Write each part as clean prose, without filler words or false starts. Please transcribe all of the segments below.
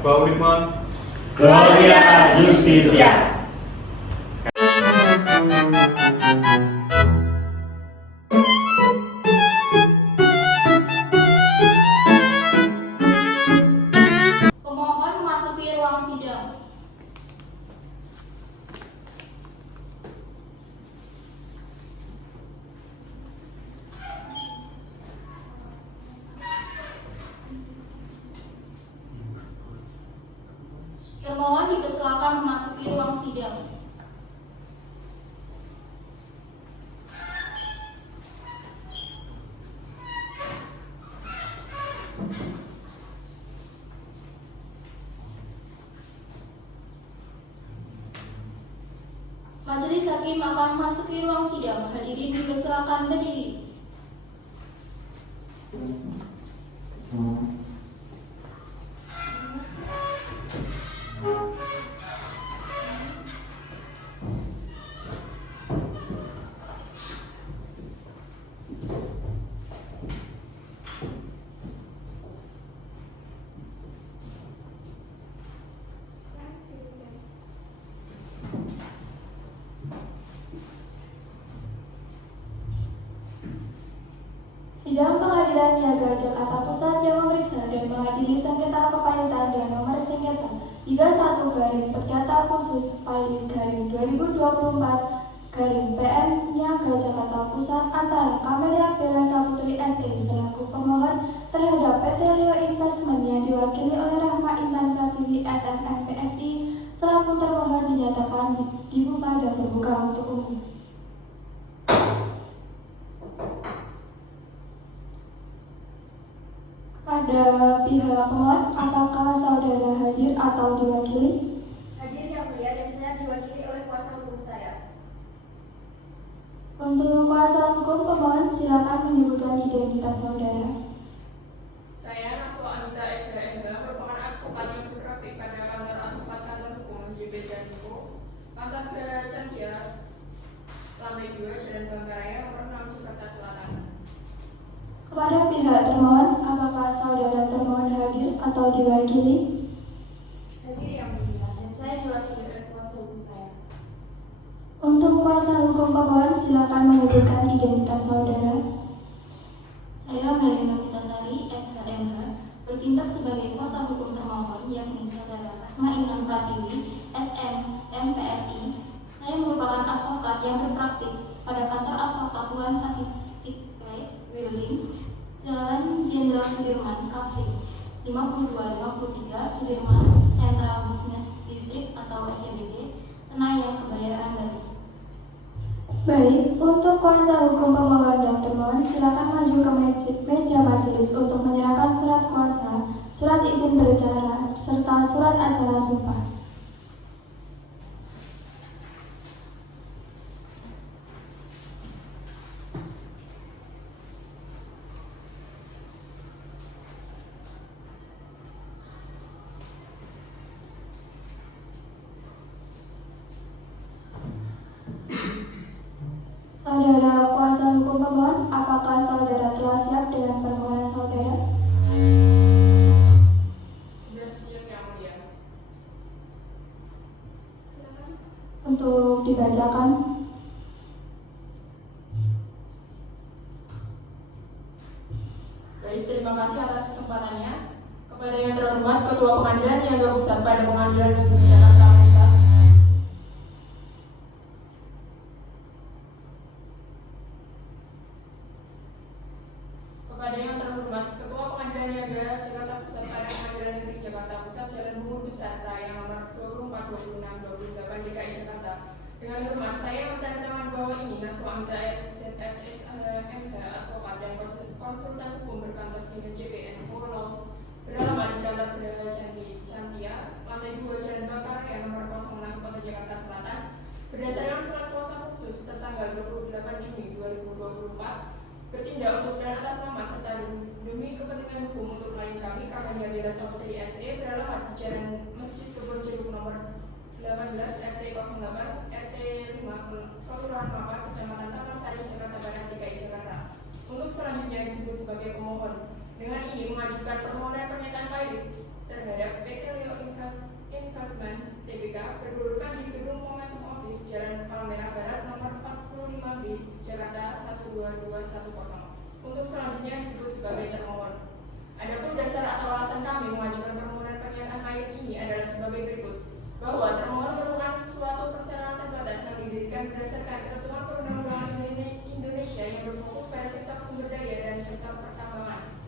Abaurikmon. Gloria Justitia. Pemohon memasuki ruang sidang. Termohon dipersilakan memasuki ruang sidang. Majelis Hakim akan memasuki ruang sidang. Hadirin dipersilakan berdiri. Sidang Pengadilan Niaga Jakarta Pusat yang memeriksa dan mengadili sengketa kepalitan dan nomor sengketa 31 garing Perdata Khusus Pailit garing 2024 garing PN Niaga Jakarta Pusat antara Kamelia Bella Saputri SE selaku pemohon terhadap PT Leo Investment yang diwakili oleh Rahma Intan Pratiwi SMMPSI selaku termohon dinyatakan dibuka dan terbuka untuk umum. Ada pihak pemohon, apakah saudara hadir atau diwakili? Hadir yang mulia dan saya diwakili oleh kuasa hukum saya. Untuk kuasa hukum pemohon, silakan menyebutkan identitas saudara. Saya Naswa Anita SHMH merupakan advokat yang berpraktik pada kantor advokat kantor hukum JB dan Co. Kantor Geraha Candya, lantai 2, Jalan Bangkaraya, nomor 6, Jakarta Selatan. Kepada pihak termohon, apakah saudara termohon hadir atau diwakili? Hadir yang mulia dan saya diwakili oleh kuasa hukum saya. Untuk kuasa hukum pemohon, silakan menyebutkan identitas saudara. Saya Melina Pitasari, SHMH, bertindak sebagai kuasa hukum termohon yakni saudara Rahma Intan Pratiwi, SMMPSI. Saya merupakan advokat yang berpraktik pada kantor advokat One Pacific Place, Building, Jalan Jenderal Sudirman, Kavling, 5253 Sudirman, Central Business District atau SCBD, Senayan, Kebayoran Baru. Baik, untuk kuasa hukum pemohon dan termohon, silakan maju ke meja majelis untuk menyerahkan surat kuasa, surat izin berbicara, serta surat acara sumpah. Saudara kuasa hukum pemohon, apakah saudara telah siap dengan permohonan saudara? Sudah siap yang mulia. Silakan. Untuk dibacakan. Baik, terima kasih atas kesempatannya. Kepada yang terhormat Ketua Pengadilan Niaga Pusat pada Pengadilan Negeri Jakarta Pusat. Kepada yang terhormat Ketua Pengadilan Niaga Jakarta Pusat pada Pengadilan Negeri Jakarta Pusat Jalan Bungur Besar Raya nomor 24, 26, 28 DKI Jakarta. Dengan hormat saya menandatangan bahwa ini Naswa Anita SHMH advokat dan konsultan hukum berkantor di JPN Polo beralamat di kantor Geraha Candya, lantai 2 Jalan Bangkaraya nomor 06 Kota Jakarta Selatan berdasarkan surat kuasa khusus tertanggal 28 Juni 2024 bertindak untuk dan atas nama serta demi kepentingan hukum untuk klien kami Kamelia Bella Saputri SE beralamat di Jalan Masjid Kebon Jeruk nomor 18 RT 08 RT 5 Kelurahan Mampang Kecamatan Taman Sari Jakarta Barat DKI Jakarta. Untuk selanjutnya disebut sebagai pemohon. Dengan ini mengajukan permohonan pernyataan pailit terhadap PT Leo TBK berkedudukan di Gedung Momentum Office Jalan Palmerah Barat nomor 45B, Jakarta 12210. Untuk selanjutnya disebut sebagai termohon. Adapun dasar atau alasan kami mengajukan permohonan pernyataan pilot ini adalah sebagai berikut: bahwa termohon merupakan suatu perseroan terbatas yang didirikan berdasarkan ketentuan perundang-undangan Indonesia yang berfokus pada sektor sumber daya dan sektor pertambangan.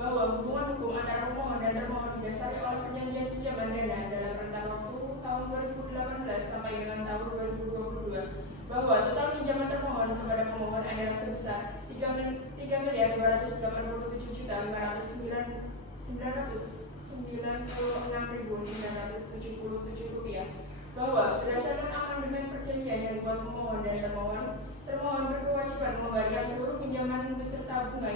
Bahwa hubungan hukum antara pemohon dan termohon didasari oleh perjanjian pinjaman dana dalam rentang waktu tahun 2018 sampai dengan tahun 2022. Bahwa total pinjaman termohon kepada pemohon adalah sebesar 3.286.997 rupiah. Bahwa berdasarkan amandemen perjanjian yang dibuat pemohon dan termohon berkewajiban mengembalikan seluruh pinjaman beserta bunga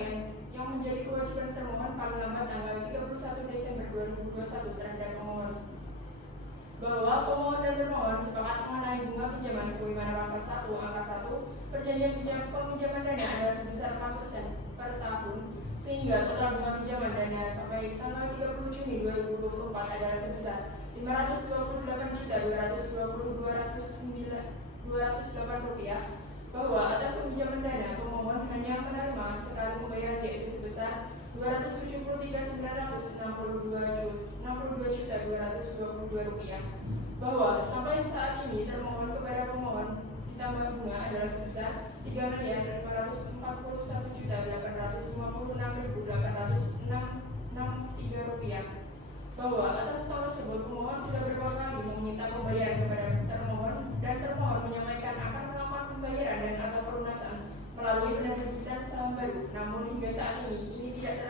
yang menjadi kewajiban termohon paling lambat tanggal 31 Desember 2021 terhadap pemohon. Bahwa pemohon dan termohon sepakat mengenai bunga pinjaman sebagaimana pasal 1 angka 1 perjanjian peminjaman dana adalah sebesar 4% per tahun, sehingga total bunga pinjaman dana sampai tanggal 30 Juni 2024 adalah sebesar 528.222.208 rupiah. Bahwa atas pinjaman dana pemohon hanya menerima sekali pembayaran, yaitu sebesar 279.962.222 rupiah. Bahwa sampai saat ini termohon kepada pemohon ditambah bunga adalah sebesar 3.441.856.863 rupiah. Bahwa atas hal tersebut pemohon sudah beberapa kali meminta pembayaran kepada termohon dan termohon menyampaikan akan melakukan pembayaran dan atau pelunasan melalui penerbitan saham baru, namun hingga saat ini tidak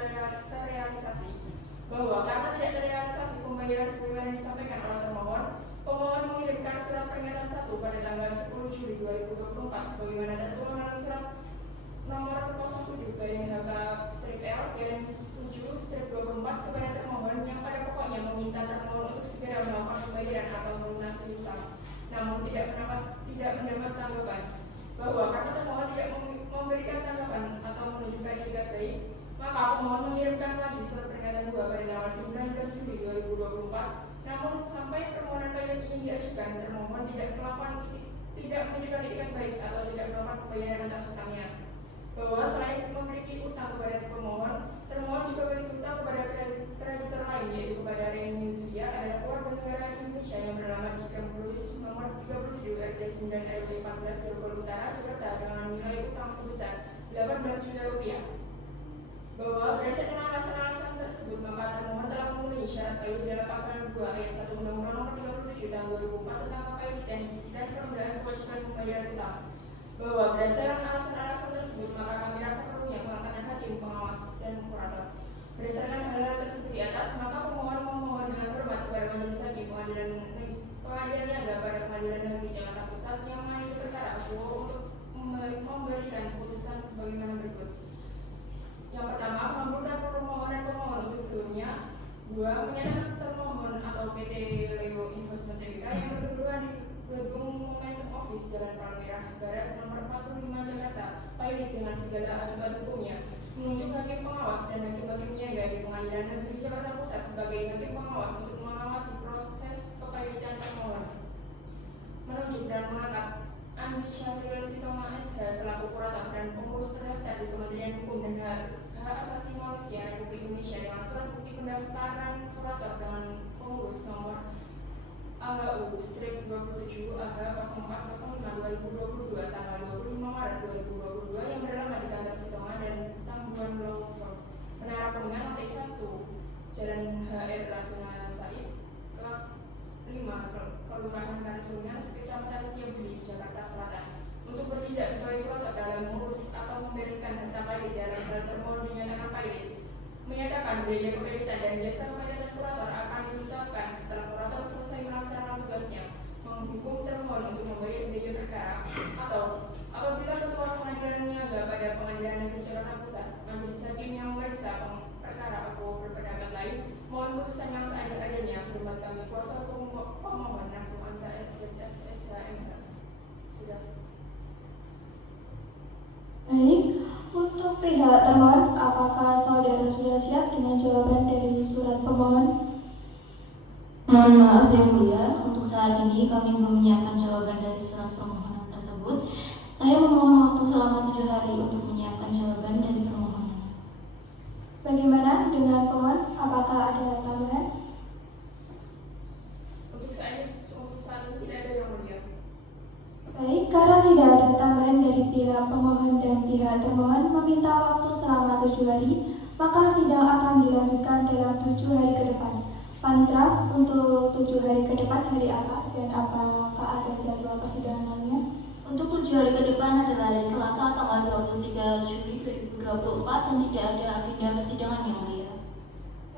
terrealisasi. Bahwa karena tidak terrealisasi pembayaran sebagaimana disampaikan oleh termohon, pemohon mengirimkan surat pernyataan 1 pada tanggal 10 Juli 2024 sebagaimana tertuang dalam surat nomor 07/HK-L-7/24 kepada termohon yang pada pokoknya meminta termohon untuk segera melakukan pembayaran atau melunasi hutang, namun tidak mendapat tanggapan. Bahwa karena termohon tidak memberikan tanggapan atau menunjukkan itikat baik, maka pemohon mengirimkan lagi surat pernyataan 2 pada tanggal 19 Juli 2024. Namun sampai permohonan pilot ini diajukan, termohon tidak menunjukkan itikat baik atau tidak melakukan pembayaran atas hutangnya. Bahwa selain memiliki utang kepada pemohon, termohon juga memiliki utang kepada kreditor lain, yaitu kepada Reni Nuzulia, adalah warga negara Indonesia yang beralamat di Kampung Luis nomor 37 RT 9 RW 14 Grogol Utara, Jakarta dengan nilai utang sebesar 18 juta rupiah. Bahwa berdasarkan alasan-alasan tersebut, maka termohon telah memenuhi syarat pilot dalam pasal 2 ayat 1 Undang-Undang Nomor 37 Tahun 2004 tentang kepailitan dan penundaan kewajiban pembayaran utang. Bahwa berdasarkan alasan-alasan tersebut, maka kami rasa perlunya pengangkatan hakim, pengawas, dan kurator. Berdasarkan hal-hal tersebut di atas, maka pemohon memohon dengan hormat kepada Majelis Hakim Pengadilan Niaga pada Pengadilan Negeri Jakarta Pusat yang mengadili perkara untuk memberikan putusan sebagaimana berikut. Yang pertama, mengabulkan permohonan pemohon untuk seluruhnya. 2. Menyatakan termohon atau PT Leo Investment Tbk yang berkedudukan di Gedung Momentum Office Jalan Palmerah Barat nomor 45 Jakarta pilot dengan segala akibat hukumnya, menunjuk hakim pengawas dan hakim-hakim niaga di Pengadilan Negeri Jakarta Pusat sebagai hakim pengawas untuk mengawasi proses kepailitan termohon, menunjuk dan mengangkat Andi Syafril Sitonga SH selaku kurator dan pengurus terdaftar di Kementerian Hukum dan Hak Asasi Manusia Republik Indonesia dengan surat bukti pendaftaran kurator dengan pengurus nomor AHU-27 AH0405/2022 tanggal 25 Maret 2022 yang beralamat di kantor Sitonga dan Tangguhan Law Firm, Menara Kuningan lantai 1 Jalan HR Rasuna Said ke 5 Kelurahan Kuningan, Kecamatan Setiabudi, Jakarta Selatan, untuk bertindak sebagai kurator dalam mengurus atau membereskan harta pilot dalam hal termohon dinyatakan pilot, menyatakan biaya kepilitan dan jasa kepilitan kurator akan ditetapkan setelah kurator selesai melaksanakan tugasnya, menghukum termohon untuk membayar biaya perkara, atau apabila ketua pengadilan niaga pada Pengadilan Negeri Jakarta Pusat, majelis hakim yang memeriksa perkara atau berpendapat lain, mohon putusan yang seadil-adilnya. Hormat kami kuasa hukum pemohon Nasum Anta SSHMH. Sudah. Baik, untuk pihak termohon, apakah saudara sudah siap dengan jawaban dari surat pemohon? Mohon maaf yang mulia, untuk saat ini kami belum menyiapkan jawaban dari surat permohonan tersebut. Saya memohon waktu selama 7 hari untuk menyiapkan jawaban dari permohonan. Bagaimana dengan pemohon? Apakah ada tambahan? Untuk saat ini tidak ada yang mulia. Baik, karena tidak ada tambahan dari pihak pemohon dan pihak termohon meminta waktu selama 7 hari, maka sidang akan dilanjutkan dalam 7 hari ke depan. Panitra, untuk 7 hari ke depan hari apa dan apakah ada jadwal persidangan lainnya? Untuk 7 hari ke depan adalah hari Selasa tanggal 23 Juli 2024 dan tidak ada agenda persidangan yang mulia.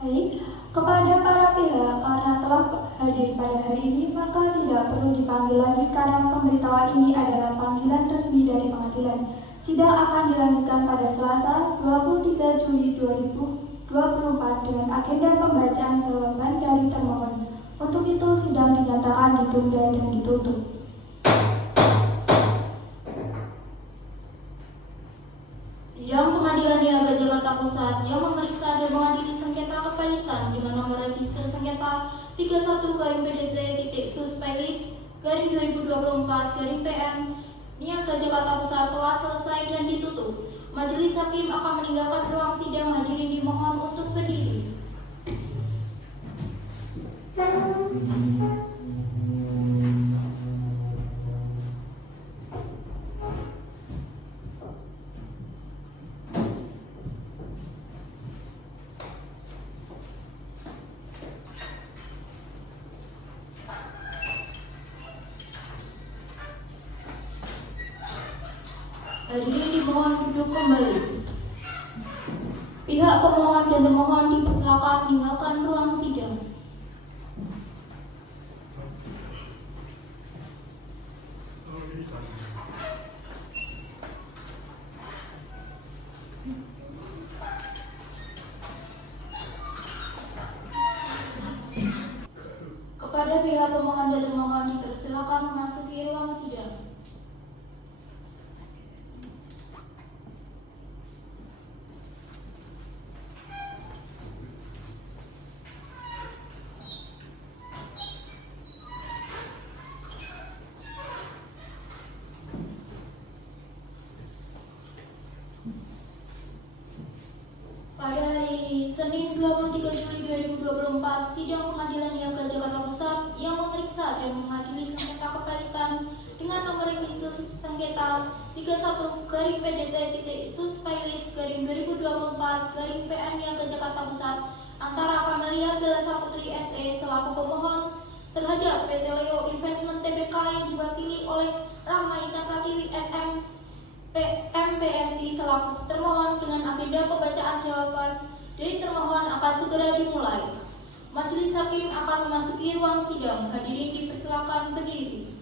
Baik, kepada para pihak karena telah hadir pada hari ini, maka tidak perlu dipanggil lagi karena pemberitahuan ini adalah panggilan resmi dari pengadilan. Sidang akan dilanjutkan pada Selasa 23 Juli 2024 dengan agenda pembacaan jawaban dari termohon. Untuk itu, sidang dinyatakan ditunda dan ditutup. Sidang Pengadilan Niaga Jakarta Pusat yang memeriksa dan mengadili sengketa kepailitan dengan nomor register sengketa 31-PDT-Sus/2024-PM Niaga Jakarta Pusat telah selesai dan ditutup. Majelis Hakim akan meninggalkan ruang sidang. Hadirin dimohon untuk berdiri. Hadirin dimohon duduk kembali. Pihak pemohon dan termohon dipersilakan meninggalkan ruang sidang. Kepada pihak pemohon dan termohon dipersilakan memasuki ruang sidang. Pada hari Senin 23 Juli 2024, Sidang Pengadilan Niaga Jakarta Pusat yang memeriksa dan mengadili sengketa kepailitan dengan nomor register sengketa 31-PDT-Sus/2024-PN Niaga Jakarta Pusat antara Kamelia Bella Saputri SE selaku pemohon terhadap PT Leo Investment Tbk yang diwakili oleh Rahma Intan Pratiwi SM MPSI selaku termohon dengan agenda pembacaan jawaban dari termohon akan segera dimulai. Majelis Hakim akan memasuki ruang sidang. Hadirin dipersilakan berdiri.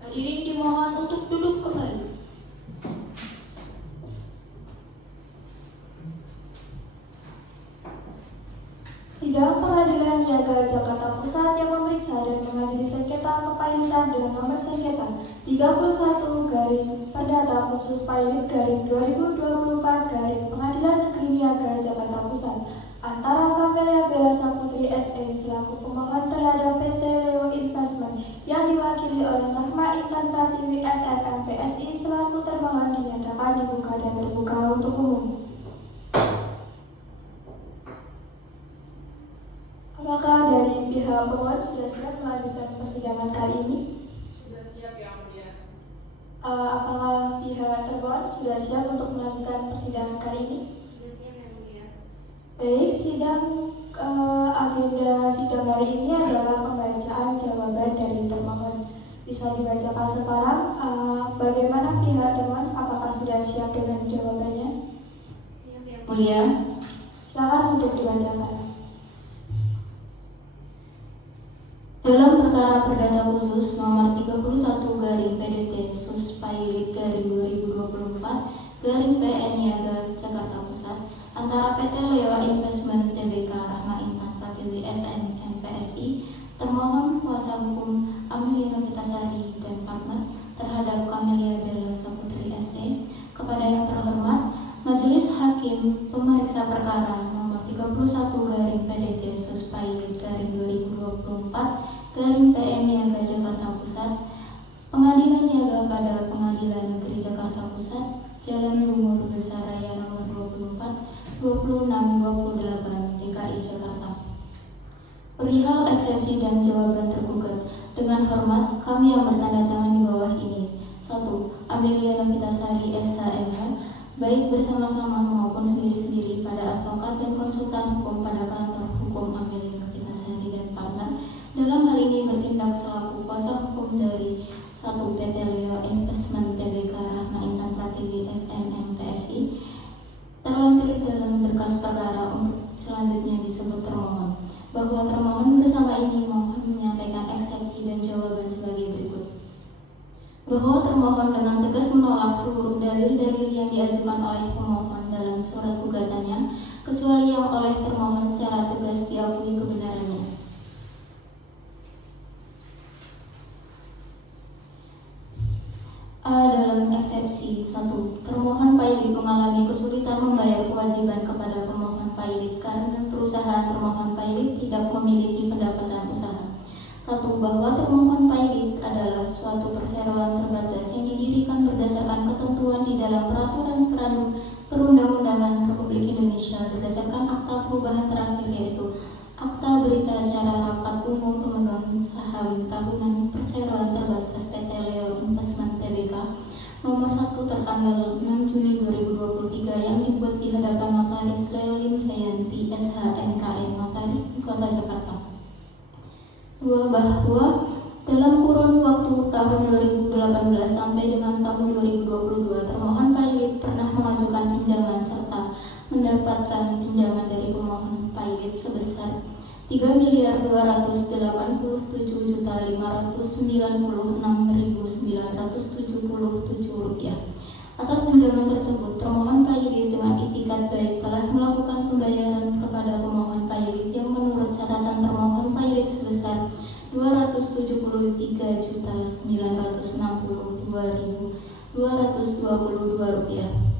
Hadirin dimohon untuk duduk kembali. Sidang Pengadilan Niaga Jakarta Pusat yang memeriksa dan mengadili sengketa kepailitan dengan nomor sengketa 31-Pailit-2024 Pengadilan Negeri Niaga Jakarta Pusat antara Kamelia Bella Saputri SE selaku pemohon terhadap PT Leo Investment yang diwakili oleh Rahma Intan Pratiwi SM MPSI selaku termohon dinyatakan dibuka dan terbuka untuk umum. Apakah dari pihak pemohon sudah siap melanjutkan persidangan kali ini? Sudah siap yang mulia. Apakah pihak termohon sudah siap untuk melanjutkan persidangan kali ini? Sudah siap yang mulia. Baik, agenda sidang hari ini adalah pembacaan jawaban dari termohon. Bisa dibacakan sekarang. Bagaimana pihak termohon? Apakah sudah siap dengan jawabannya? Siap yang Mulia. Silakan untuk dibacakan. Dalam perkara perdata khusus nomor 31-PDT-Sus/2024-PN Niaga Jakarta Pusat antara PT Leo Investment Tbk Rahma Intan Pratiwi SN MPSI termohon kuasa hukum Amelia Novitasari dan partner terhadap Camelia Bella Saputri ST. Kepada yang terhormat Majelis Hakim Pemeriksa Perkara nomor 31/PDT Sus/2024/PN Niaga Jakarta Pusat, Pengadilan Niaga pada Pengadilan Negeri Jakarta Pusat, Jalan Bungur Besar Raya nomor 24, 26, 28 DKI Jakarta. Perihal eksepsi dan jawaban tergugat, dengan hormat kami yang bertanda tangan di bawah ini. 1. Amelia Novitasari SHMH, baik bersama-sama maupun sendiri-sendiri pada advokat dan konsultan hukum pada kantor hukum Amelia Novitasari dan partner, dalam hal ini bertindak selaku kuasa hukum dari 1. PT Leo Investment Tbk Rahma Intan Pratiwi SN MPSI, terlampir dalam berkas perkara untuk selanjutnya disebut termohon, bahwa termohon bersama ini mohon menyampaikan eksepsi dan jawaban sebagai berikut. Bahwa termohon dengan tegas menolak seluruh dalil-dalil yang diajukan oleh pemohon dalam surat gugatannya, kecuali yang oleh termohon secara tegas diakui kebenarannya. A. Dalam eksepsi 1. Termohon Pailit mengalami kesulitan membayar kewajiban kepada pemohon Pailit karena perusahaan termohon Pailit tidak memiliki pendapatan usaha. 1. Bahwa termohon Pailit adalah suatu perseroan terbatas yang didirikan berdasarkan ketentuan di dalam Peraturan Perundang-undangan Republik Indonesia berdasarkan akta perubahan terakhir, yaitu Akta Berita Acara Rapat Umum Pemegang Saham Tahunan Perseroan Terbatas PT Leo Investment Tbk nomor 1 tertanggal 6 Juni 2023 yang dibuat di hadapan Notaris Leo Lim Jayanti SHMKM Notaris di Kota Jakarta. 2. Bahwa dalam kurun waktu tahun 2018 sampai dengan tahun 2022 termohon Pailit pernah mengajukan pinjaman serta mendapatkan pinjaman dari pemohon Pailit sebesar Rp3.287.596.977. Atas pinjaman tersebut, termohon Pailit dengan itikat baik telah melakukan pembayaran kepada pemohon Pailit yang menurut catatan termohon Pailit sebesar Rp273.962.222.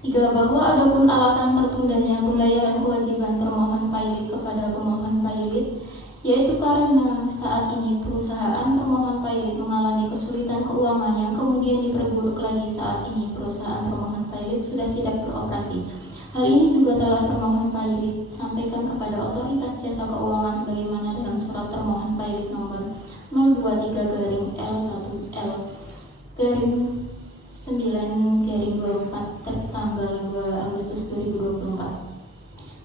3. Bahwa adapun alasan tertundanya pembayaran kewajiban termohon Pailit kepada pemohon Pailit, yaitu karena saat ini perusahaan termohon Pailit mengalami kesulitan keuangan yang kemudian diperburuk lagi saat ini perusahaan termohon Pailit sudah tidak beroperasi. Hal ini juga telah termohon Pailit sampaikan kepada Otoritas Jasa Keuangan sebagaimana dalam surat termohon Pailit nomor 023/L1L/9/24 tertanggal 2 Agustus 2024.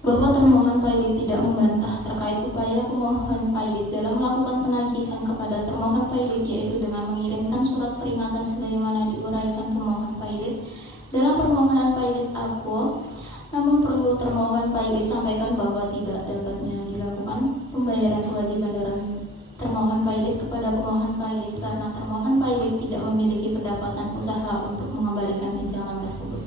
Bahwa termohon Pailit tidak membantah terkait upaya pemohon Pailit dalam melakukan penagihan kepada termohon Pailit, yaitu dengan mengirimkan surat peringatan sebagaimana diuraikan pemohon Pailit dalam permohonan Pailit Aquo. Namun perlu termohon Pailit sampaikan bahwa tidak dapatnya dilakukan pembayaran kewajiban dalam termohon Pailit kepada pemohon Pailit karena termohon Pailit tidak memiliki pendapatan usaha untuk mengembalikan pinjaman tersebut.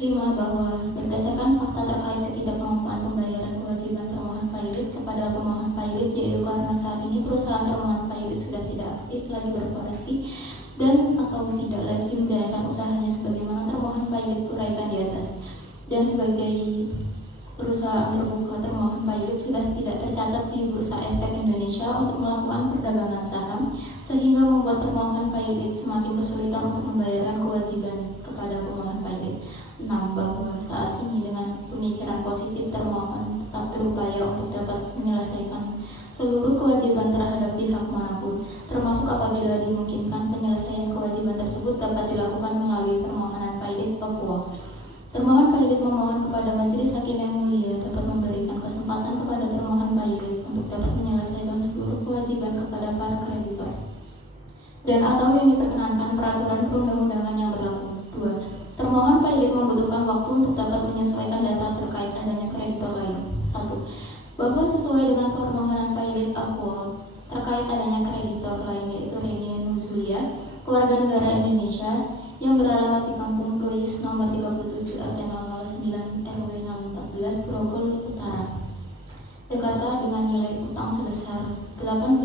5. Bahwa berdasarkan fakta terkait ketidakmampuan pembayaran kewajiban termohon Pailit kepada pemohon Pailit, yaitu karena saat ini perusahaan termohon Pailit sudah tidak aktif lagi beroperasi dan atau tidak lagi menjalankan usahanya sebagaimana termohon Pailit uraikan di atas, dan sebagai perusahaan terbuka termohon Pailit sudah tidak tercatat di Bursa Efek Indonesia untuk melakukan perdagangan saham, sehingga membuat termohon Pailit semakin kesulitan untuk membayarkan kewajiban kepada pemohon Pailit. 6. Bahwa saat ini dengan pemikiran positif termohon tetap berupaya untuk dapat menyelesaikan seluruh kewajiban terhadap pihak manapun, termasuk apabila dimungkinkan penyelesaian kewajiban tersebut dapat dilakukan melalui permohonan Pailit Papua. Termohon Pailit memohon kepada Majelis Hakim yang mulia dapat memberikan kesempatan kepada termohon Pailit untuk dapat menyelesaikan seluruh kewajiban kepada para kreditor dan atau yang diperkenankan peraturan perundang-undangan yang berlaku. 2. Termohon Pailit membutuhkan waktu untuk dapat menyesuaikan data terkait adanya kreditor lain. 1. Bahwa sesuai dengan permohonan Pailit Aquo terkait adanya kreditor lain, yaitu Renia Nuzulia, keluarga negara Indonesia yang beralamat di Kampung Dois nomor 37 RT 009 RW 06 Jakarta dengan nilai utang sebesar 18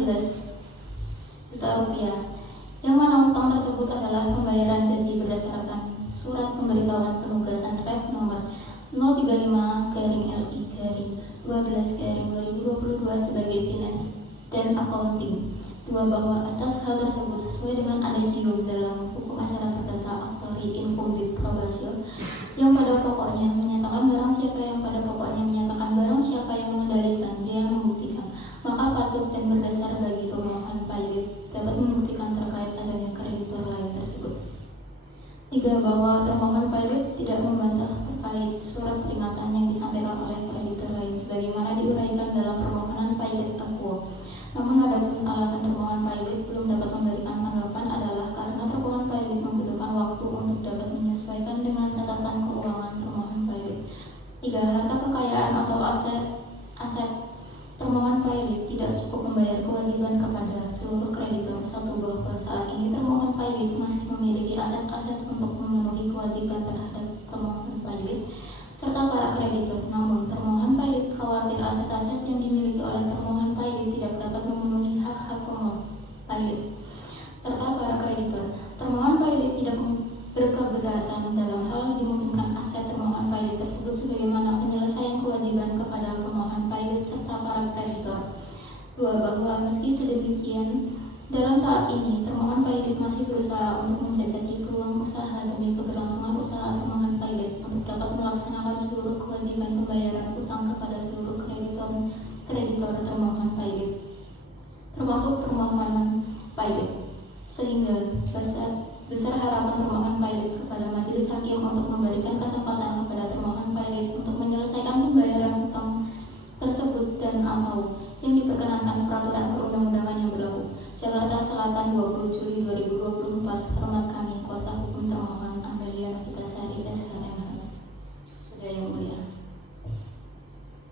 juta rupiah, yang mana utang tersebut adalah pembayaran gaji berdasarkan surat pemberitahuan penugasan Ref nomor 035-LI-12-2022 sebagai finance dan accounting. 2. Bahwa atas hal tersebut sesuai dengan adendum dalam hukum acara perdata Authority in Public Probation yang pada pokoknya menyatakan barang siapa yang mengendalikan dia membuktikan, maka patut dan berdasar bagi pemohon pilot dapat membuktikan terkait adanya kreditor lain tersebut. 3. Bahwa termohon pilot tidak membantah terkait surat peringatan yang disampaikan oleh kreditor lain sebagaimana diuraikan dalam permohonan pilot Aquo. Namun adapun alasan termohon pilot belum dapat memberikan tanggapan adalah karena termohon pilot membutuhkan waktu untuk dapat menyesuaikan dengan catatan keuangan termohon pilot. 3. Harta kekayaan atau aset termohon pilot tidak cukup membayar kewajiban kepada seluruh kreditor. 1. Bahwa saat ini termohon pilot masih memiliki aset-aset untuk memenuhi kewajiban terhadap termohon pilot serta para kreditor. Namun termohon pilot khawatir aset-aset yang dimiliki oleh termohon pilot tidak dapat memenuhi hak-hak pemohon pilot serta para kreditor. Termohon pilot tidak berkeberatan dalam hal dimungkinkan aset termohon pilot tersebut sebagaimana penyelesaian kewajiban kepada pemohon pilot serta para kreditor. 2. Bahwa meski sedemikian, dalam saat ini termohon pilot masih berusaha untuk menjajaki peluang usaha demi keberlangsungan usaha termohon pilot untuk dapat melaksanakan seluruh kewajiban pembayaran utang kepada seluruh kreditor termohon pilot, termasuk permohonan pilot, sehingga besar harapan termohon pilot kepada majelis hakim untuk memberikan kesempatan kepada termohon pilot untuk menyelesaikan pembayaran utang tersebut dan atau yang diperkenankan peraturan perundang-undangan yang berlaku. Jakarta Selatan 20 Juli 2024. Hormat kami kuasa hukum termohon Amelia Novitasari SHMH. Sudah yang mulia.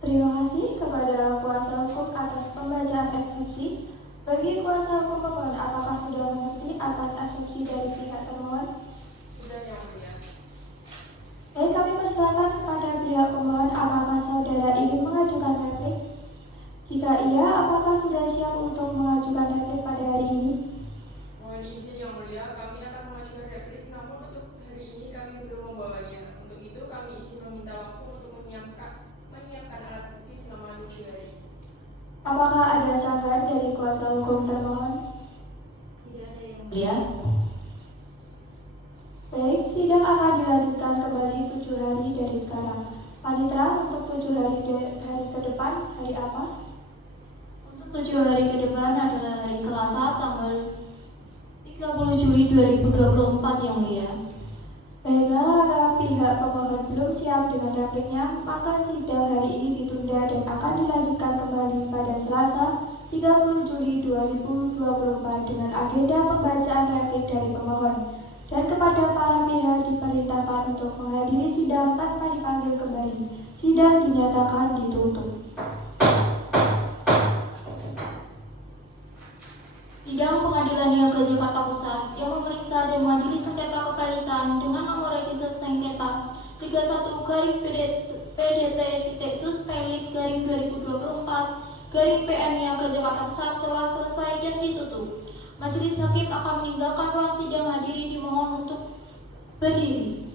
Terima kasih kepada kuasa hukum atas pembacaan eksepsi. Bagi kuasa hukum pemohon, apakah sudah mengerti atas eksepsi dari pihak termohon? Sudah yang mulia. Baik, kami persilakan kepada pihak pemohon, apakah saudara ingin mengajukan replik? Jika iya, apakah sudah siap untuk mengajukan replik pada hari ini? Mohon izin yang mulia, kami akan mengajukan replik, namun untuk hari ini kami belum membawanya. Untuk itu kami izin meminta waktu untuk menyiapkan alat bukti selama 7 hari. Apakah ada sanggahan dari kuasa hukum termohon? Tidak ada yang mulia. Baik, sidang akan dilanjutkan kembali 7 hari dari sekarang. Panitera, untuk 7 hari ke depan, hari apa? Untuk 7 hari ke depan adalah hari Selasa tanggal 30 Juli 2024 yang mulia. Baiklah, karena pihak pemohon belum siap dengan repliknya, maka sidang hari ini ditunda dan akan dilanjutkan kembali pada Selasa 30 Juli 2024 dengan agenda pembacaan replik dari pemohon. Dan kepada para pihak diperintahkan untuk menghadiri sidang tanpa dipanggil kembali. Sidang dinyatakan ditutup. Sidang Pengadilan Niaga Jakarta Pusat yang memeriksa dan mengadili sengketa kepalitan dengan nomor register sengketa 31-PDT-sus/2024-PN Niaga Jakarta Pusat telah selesai dan ditutup. Majelis hakim akan meninggalkan ruang sidang, hadirin dimohon untuk berdiri.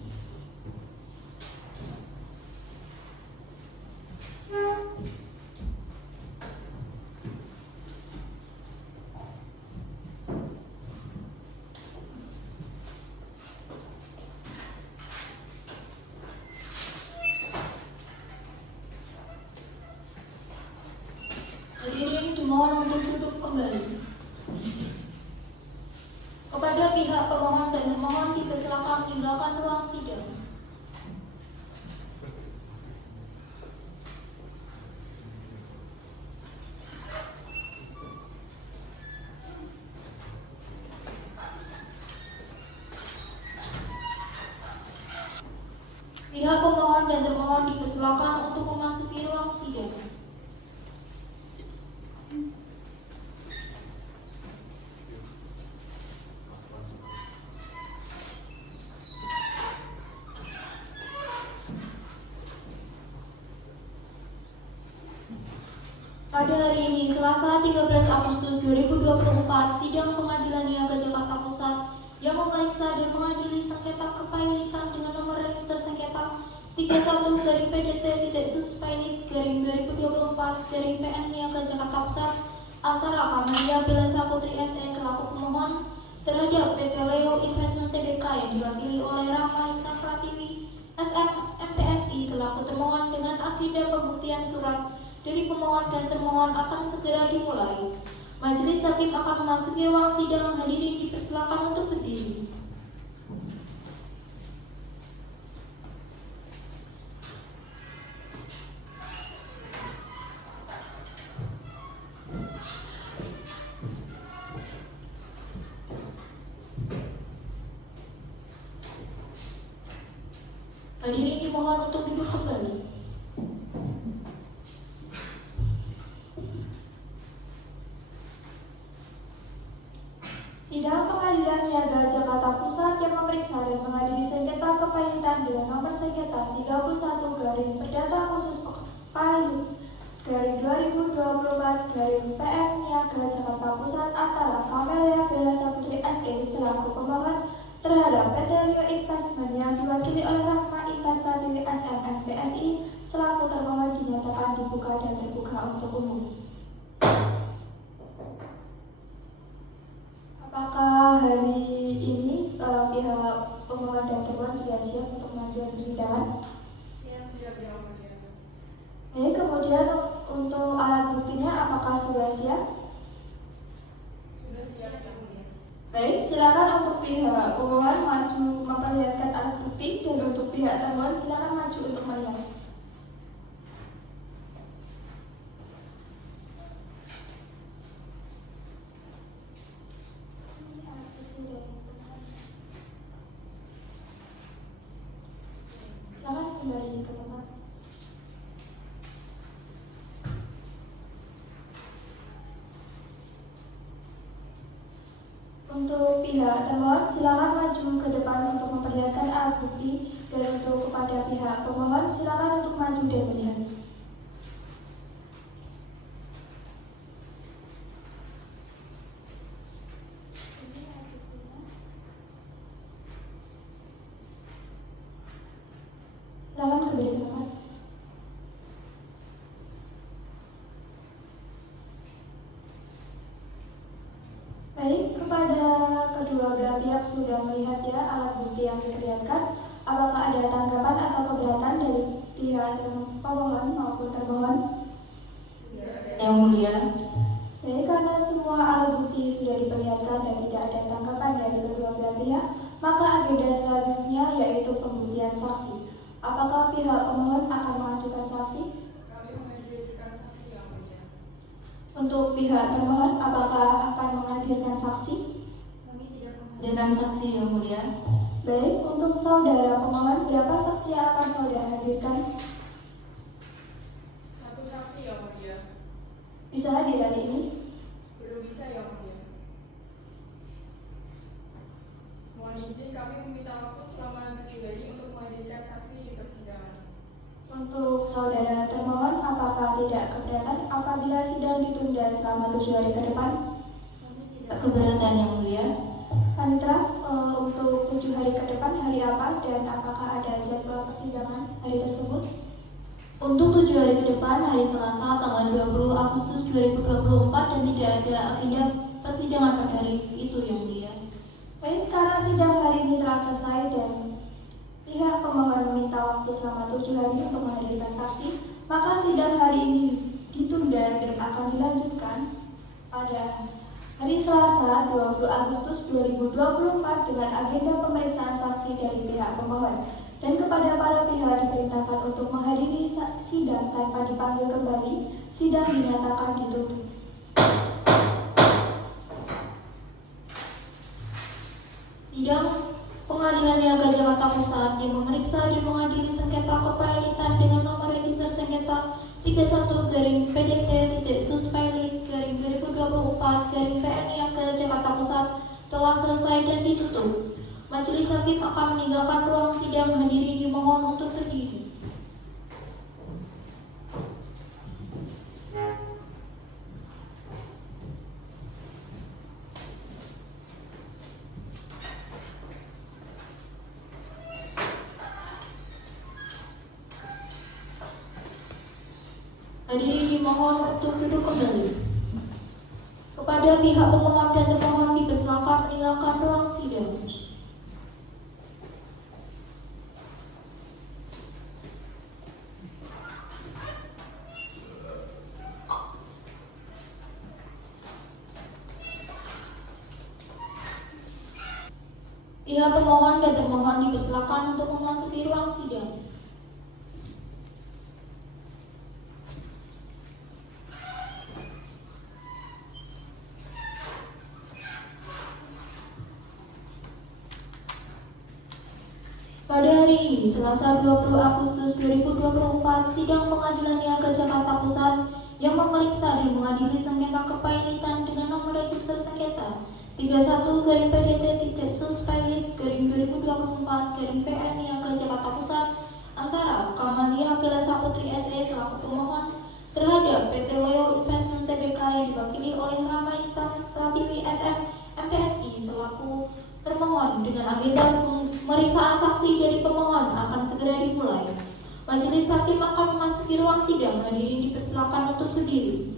Hadirin dimohon untuk duduk kembali. Kepada pihak pemohon dan termohon dipersilakan meninggalkan ruang sidang. Pihak pemohon dan termohon dipersilakan untuk memasuki ruang sidang. Pada hari ini, Selasa 13 Agustus 2024, sidang Pengadilan Niaga Jakarta Pusat yang memeriksa dan mengadili sengketa kepemilikan dengan nomor register sengketa 31-PDT-Sus/2024-PN Niaga Jakarta Pusat antara Kamaria Bella Saputri SE selaku pemohon terhadap PT Leo Investment Tbk yang diwakili oleh Rahma Intan Pratiwi SM MPSI selaku termohon dengan agenda pembuktian surat dari pemohon dan termohon akan segera dimulai. Majelis hakim akan memasuki ruang sidang. Hadirin dipersilakan untuk berdiri. Hadirin dimohon untuk duduk kembali. Sidang Pengadilan Niaga Jakarta Pusat yang memeriksa dan mengadili sengketa kepailitan dengan nomor sengketa 31 Perdata Khusus Pailit 2024 PN Niaga Jakarta Pusat antara Camelia Bella Saputri SE selaku pemohon terhadap PT Leo Investment yang diwakili oleh Rahma Intan Pratiwi SM MPSI selaku termohon dinyatakan dibuka dan terbuka untuk umum. Apakah hari ini pihak pemohon dan termohon sudah siap untuk maju persidangan? Siap ya mulia. Kemudian untuk alat buktinya apakah sudah siap? Sudah siap ya mulia. Baik, silakan untuk pihak pemohon maju memperlihatkan alat bukti dan untuk pihak termohon silakan maju untuk melihat. Silakan kembali ke tempat. Untuk pihak termohon silakan maju ke depan untuk memperlihatkan alat bukti dan untuk kepada pihak pemohon silakan untuk maju dan melihat. Silakan kembali ke tempat. Baik, kepada kedua belah pihak sudah melihat ya alat bukti yang diperlihatkan. Apakah ada tanggapan atau keberatan dari pihak pemohon maupun termohon? Yang mulia, Baik, karena semua alat bukti sudah diperlihatkan dan tidak ada tanggapan dari kedua belah pihak, maka agenda selanjutnya yaitu pembuktian saksi. Apakah pihak pemohon akan mengajukan saksi? Kami menghadirkan saksi ya mulia. Untuk pihak termohon, apakah akan menghadirkan saksi? kami tidak menghadirkan saksi yang mulia. Baik, untuk saudara pemohon, berapa saksi yang akan saudara hadirkan? Satu saksi ya mulia. Bisa hadir hari ini? Belum bisa ya mulia. Mohon izin kami meminta waktu selama 7 hari untuk menghadirkan saksi di persidangan. Untuk saudara termohon, apakah tidak keberatan apabila sidang ditunda selama 7 hari ke depan? Kami tidak keberatan yang mulia. Panitra, untuk 7 hari ke depan hari apa dan apakah ada jadwal persidangan hari tersebut? Untuk 7 hari ke depan, hari Selasa tanggal 20 Agustus 2024 dan tidak ada agenda persidangan pada hari itu yang mulia. Baik, karena sidang hari ini telah selesai dan pihak pemohon meminta waktu selama 7 hari untuk menghadirkan saksi, maka sidang hari ini ditunda dan akan dilanjutkan pada hari Selasa 20 Agustus 2024 dengan agenda pemeriksaan saksi dari pihak pemohon. Dan kepada para pihak diperintahkan untuk menghadiri sidang tanpa dipanggil kembali, sidang dinyatakan ditutup. Sidang Pengadilan Niaga Jakarta Pusat yang memeriksa dan mengadili sengketa kepemilikan dengan nomor register sengketa 31-PDT-Sus/2024-PN Niaga Jakarta Pusat telah selesai dan ditutup. Majelis hakim akan meninggalkan ruang sidang. Hadirin dimohon untuk berdiri. Hadirin dimohon untuk duduk kembali. Kepada pihak pemohon dan termohon dipersilakan meninggalkan ruang sidang. Pihak pemohon dan termohon dipersilakan untuk memasuki ruang sidang. Pada hari ini, Selasa 20 Agustus 2024, sidang Pengadilan Niaga Jakarta Pusat yang memeriksa dan mengadili sengketa kepailitan dengan nomor register sengketa 31-PDT-Sus/2024-PN Niaga Jakarta Pusat antara Kamalia Bella Saputri SE selaku pemohon terhadap PT Leo Investment Tbk yang diwakili oleh Rama Intan Pratiwi SM MPSI selaku termohon dengan agenda pemeriksaan saksi dari pemohon akan segera dimulai. Majelis hakim akan memasuki ruang sidang. Hadirin dipersilakan untuk berdiri.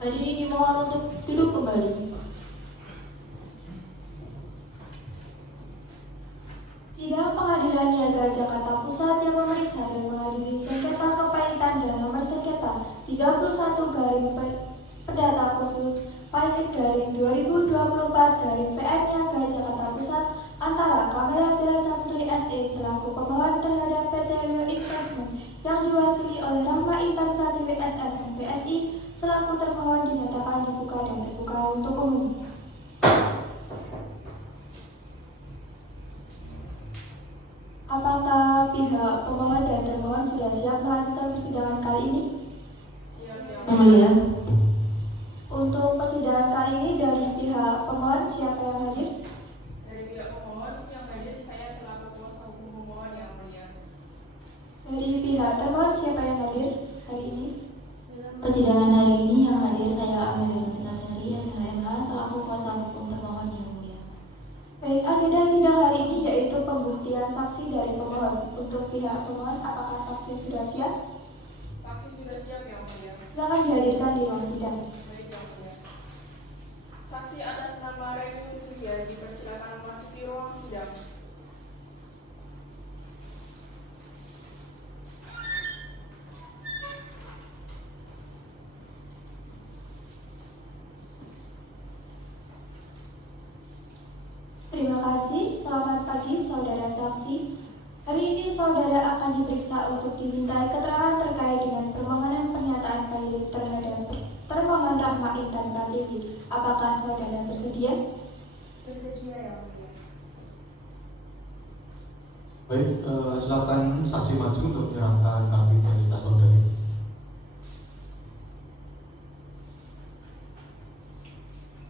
Hadirin dimohon untuk duduk kembali. Sidang Pengadilan Niaga Jakarta Pusat yang memeriksa dan mengadili sengketa kepailitan dan nomor sengketa 31-Perdata Khusus Pailit-2024-PN Niaga Jakarta Pusat antara Kamala Bella Saputri SE selaku pemohon terhadap PT Leo Investment yang diwakili oleh Rama Intan Pratiwi SM MPSI selaku termohon dinyatakan dibuka dan terbuka untuk umum. Apakah pihak pemohon dan termohon sudah siap melanjutkan persidangan kali ini? Siap ya. Yang mulia. Untuk persidangan kali ini dari pihak pemohon siapa yang hadir? Dari pihak pemohon yang hadir saya selaku kuasa hukum pemohon yang mulia. Dari pihak termohon siapa yang hadir hari ini? Dalam persidangan hari ini yang hadir saya Amelia Novitasari SHMH selaku kuasa hukum termohon yang mulia. Baik, agenda sidang hari ini yaitu pembuktian saksi dari pemohon. Untuk pihak pemohon, apakah saksi sudah siap? Saksi sudah siap yang mulia. Silakan dihadirkan di ruang sidang. Baik yang mulia. Saksi atas nama Reni Surya dipersilakan memasuki ruang sidang. Terima kasih. Selamat pagi, saudara saksi. Hari ini saudara akan diperiksa untuk dimintai keterangan terkait dengan permohonan pernyataan pailit terhadap termohon Rahma Intan Pratiwi. Apakah saudara bersedia? Bersedia yang mulia. Baik, silakan saksi maju untuk menyerahkan kartu identitas saudari.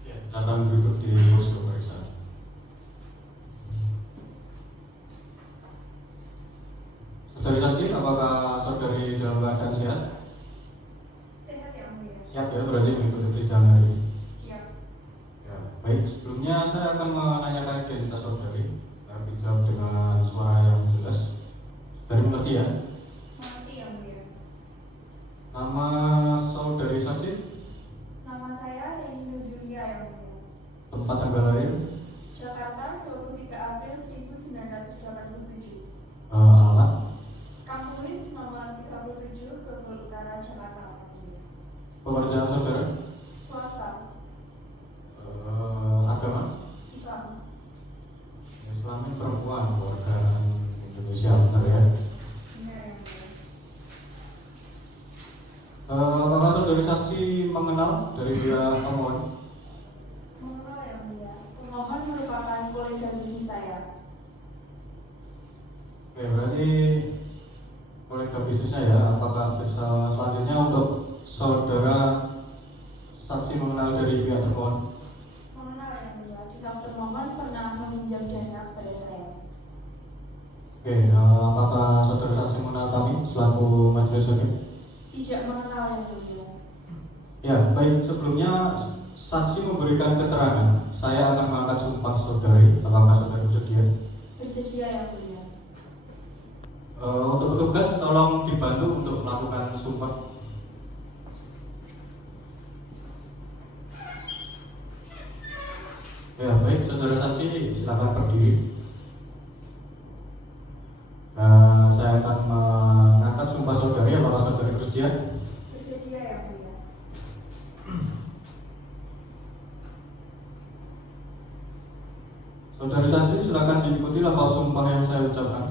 Ya, silakan duduk di kursi pemeriksaan. Saudari saksi, apakah saudari dalam keadaan sehat? Sehat yang mulia. Siap ya, berarti mengikuti persidangan hari ini. Siap. Ya, baik. Sebelumnya saya akan menanyakan identitas saudari. Harap dijawab dengan suara yang jelas. Saudari mengerti ya? Mengerti yang mulia. Nama saudari saksi, Nama saya Reni Nurzulia yang mulia. tempat tanggal lahir, Jakarta 23 April 1987. alamat, Kampus nomor 37 Grogol Utara Jakarta. pekerjaan saudara, Swasta. agama, Islam. Islami perempuan, warga Indonesia, benar ya? Benar yang mulia. Apakah saudari saksi mengenal dari pihak pemohon? Mengenal yang mulia. Pemohon merupakan kolega bisnis saya. Oke, berarti kolega bisnisnya ya. Apakah bisa selanjutnya untuk saudara saksi mengenal dari pihak termohon? Mengenal yang mulia. Pihak termohon pernah meminjam dana kepada saya. Oke, apakah saudara saksi mengenal kami selaku majelis hakim? Tidak mengenal yang mulia. Ya, baik. Sebelumnya saksi memberikan keterangan. Saya akan mengangkat sumpah saudari. Apakah saudari bersedia? Bersedia yang mulia. Untuk petugas tolong dibantu untuk melakukan sumpah. Ya, baik, saudara saksi silakan berdiri. Saya akan mengangkat sumpah saudari. Apakah saudari bersedia? Bersedia yang mulia. Saudari saksi silakan diikuti lafaz sumpah yang saya ucapkan.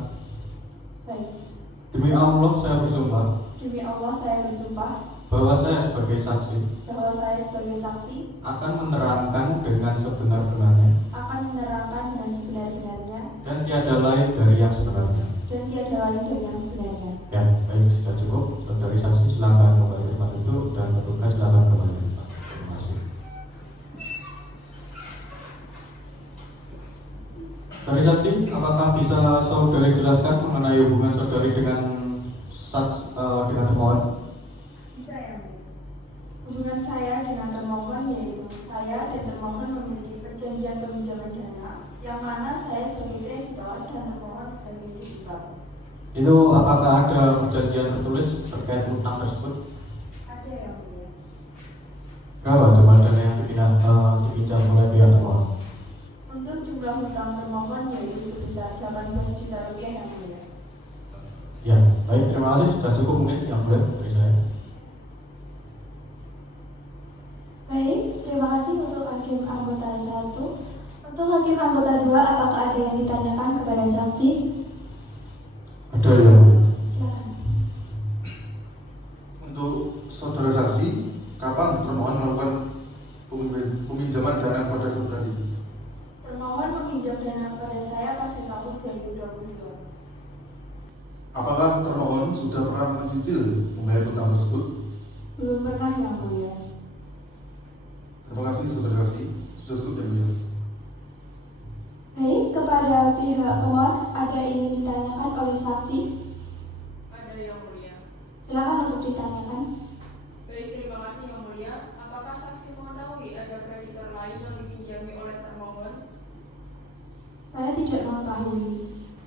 Baik. Demi Allah saya bersumpah Demi Allah saya bersumpah bahwa saya sebagai saksi bahwa saya sebagai saksi akan menerangkan dengan sebenar-benarnya akan menerangkan dengan sebenar-benarnya dan tiada lain dari yang sebenarnya. dan tiada lain dari yang sebenarnya. Ya, baik, sudah cukup. Saudari saksi silakan kembali tempat duduk dan petugas silakan kembali tempat. Terima kasih. Saudari saksi, apakah bisa saudari jelaskan mengenai hubungan saudari dengan dengan termohon? Bisa yang mulia. Hubungan saya dengan termohon yaitu saya dan termohon memiliki perjanjian peminjaman dana yang mana saya sebagai kreditor dan termohon sebagai debitur. Itu apakah ada perjanjian tertulis terkait utang tersebut? Ada yang mulia. Berapa jumlah dana yang dipinjam oleh pihak termohon? Untuk jumlah hutang termohon yaitu sebesar 18 juta rupiah yang mulia. Ya, baik, terima kasih. Sudah cukup mungkin yang boleh dari saya. Baik, terima kasih untuk hakim anggota 1. Untuk hakim anggota 2, apakah ada yang ditanyakan kepada saksi? Ada yang Silakan. untuk saudara saksi, kapan termohon melakukan peminjaman dana pada saudari? Termohon meminjam dana kepada saya pada tahun 2022. Apakah termohon sudah pernah mencicil membayar utang tersebut? Belum pernah yang mulia. Terima kasih saudara saksi, sudah cukup yang mulia. Baik, kepada pihak pemohon ada ingin ditanyakan oleh saksi? Ada yang mulia. Silakan untuk ditanyakan. Baik, terima kasih yang mulia. Apakah saksi mengetahui ada kreditor lain yang dipinjami oleh termohon? Saya tidak mengetahui.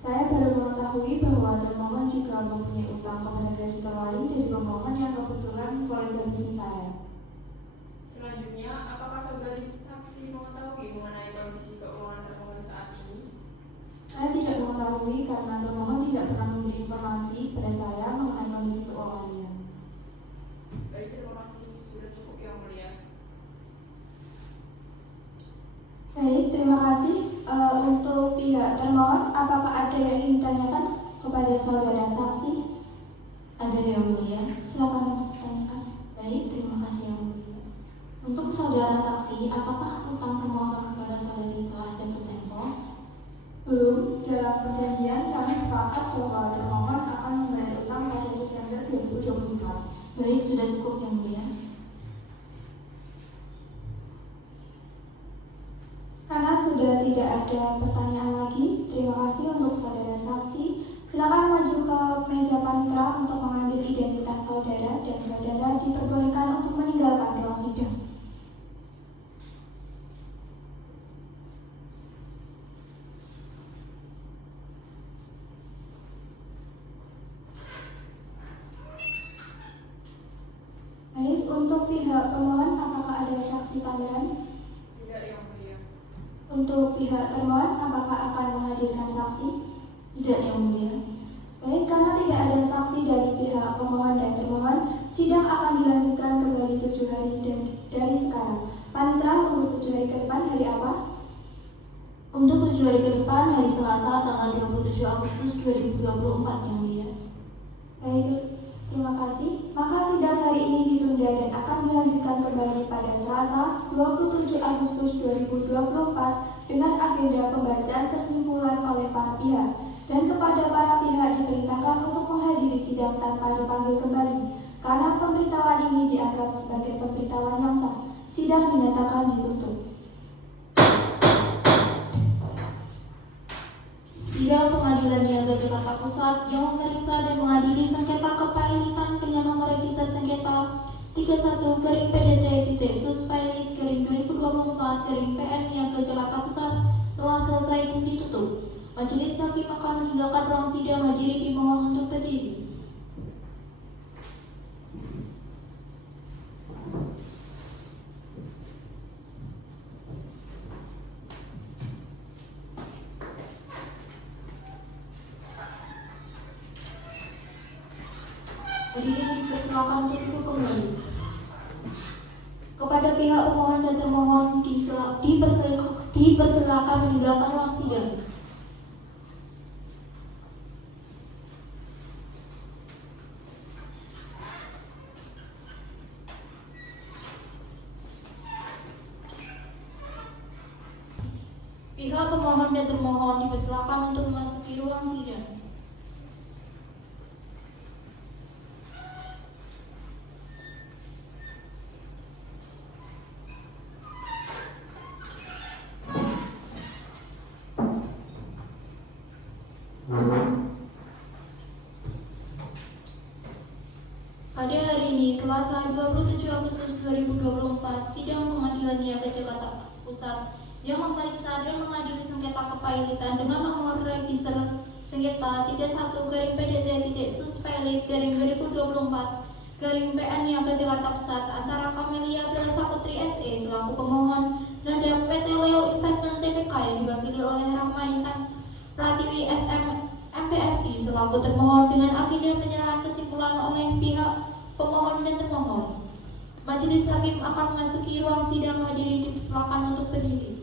Saya baru mengetahui bahwa termohon juga mempunyai utang kepada kreditor lain dari pemohon yang kebetulan kolega bisnis saya. Selanjutnya, apakah saudari saksi mengetahui mengenai kondisi keuangan termohon saat ini? Saya tidak mengetahui karena termohon tidak pernah memberi informasi pada saya mengenai kondisi keuangannya. Baik, terima kasih. Sudah cukup yang mulia. Baik, terima kasih. Untuk pihak termohon, apakah ada yang ingin ditanyakan kepada saudara saksi? Ada yang mulia. Silakan untuk ditanyakan. Baik, terima kasih yang mulia. Untuk saudara saksi, apakah utang termohon kepada saudari telah jatuh tempo? Belum, dalam perjanjian kami sepakat bahwa termohon akan membayar utang pada Desember 2024. Baik, sudah cukup yang mulia. Karena sudah tidak ada pertanyaan lagi, terima kasih untuk saudara saksi. Silakan maju ke meja panitera untuk mengambil identitas saudara dan saudara diperbolehkan untuk meninggalkan ruang sidang. Baik, untuk pihak pemohon, apakah ada saksi tambahan? Tidak yang mulia. Untuk pihak termohon, apakah akan menghadirkan saksi? Tidak yang mulia. Baik, karena tidak ada saksi dari pihak pemohon dan termohon, sidang akan dilanjutkan kembali 7 hari dari sekarang. Panitera untuk 7 hari ke depan hari apa? Untuk 7 hari ke depan, hari Selasa tanggal 27 Agustus 2024 yang mulia. Baik, terima kasih. Maka sidang hari ini ditunda dan akan dilanjutkan kembali pada Selasa 27 Agustus 2024 dengan agenda pembacaan kesimpulan oleh para pihak. Dan kepada para pihak diperintahkan untuk menghadiri sidang tanpa dipanggil kembali karena pemberitahuan ini dianggap sebagai pemberitahuan yang sah. Sidang dinyatakan ditutup. Sidang Pengadilan Niaga Jakarta Pusat yang memeriksa dan mengadili sengketa kepailitan dengan nomor registrasi Majelis Hakim akan meninggalkan ruang sidang. Hadirin dimohon untuk berdiri. Hadirin dipersilakan untuk duduk kembali. Kepada pihak pemohon dan termohon dipersilakan meninggalkan ruang sidang. Pihak pemohon dan termohon dipersilakan untuk memasuki ruang sidang. Pada hari ini, Selasa 27 Agustus 2024, sidang Pengadilan Niaga Jakarta Pusat yang memeriksa dan mengadili sengketa kepailitan dengan nomor register sengketa 31-PDT-2024-PN Niaga Jakarta Pusat antara Camelia Bella Saputri SE selaku pemohon terhadap PT Leo Investment Tbk yang diwakili oleh Rahma Intan Pratiwi SM MPSI selaku termohon dengan agenda penyerahan kesimpulan oleh pihak pemohon dan termohon. Majelis Hakim akan memasuki ruang sidang. Hadirin dipersilakan untuk berdiri.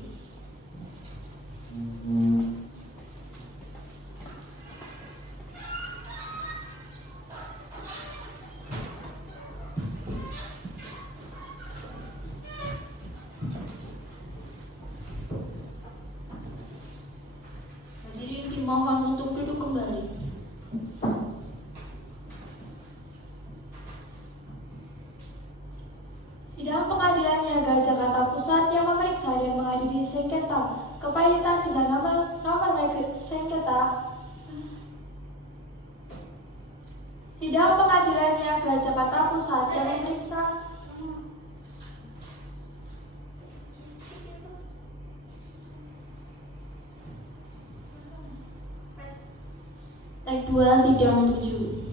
Hadirin dimohon untuk duduk kembali. Sidang Pengadilan Niaga Jakarta Pusat yang memeriksa dan mengadili sengketa kepailitan dengan nomor sengketa. Sidang Pengadilan Niaga Jakarta Pusat yang memeriksa Tek 2 sidang 7.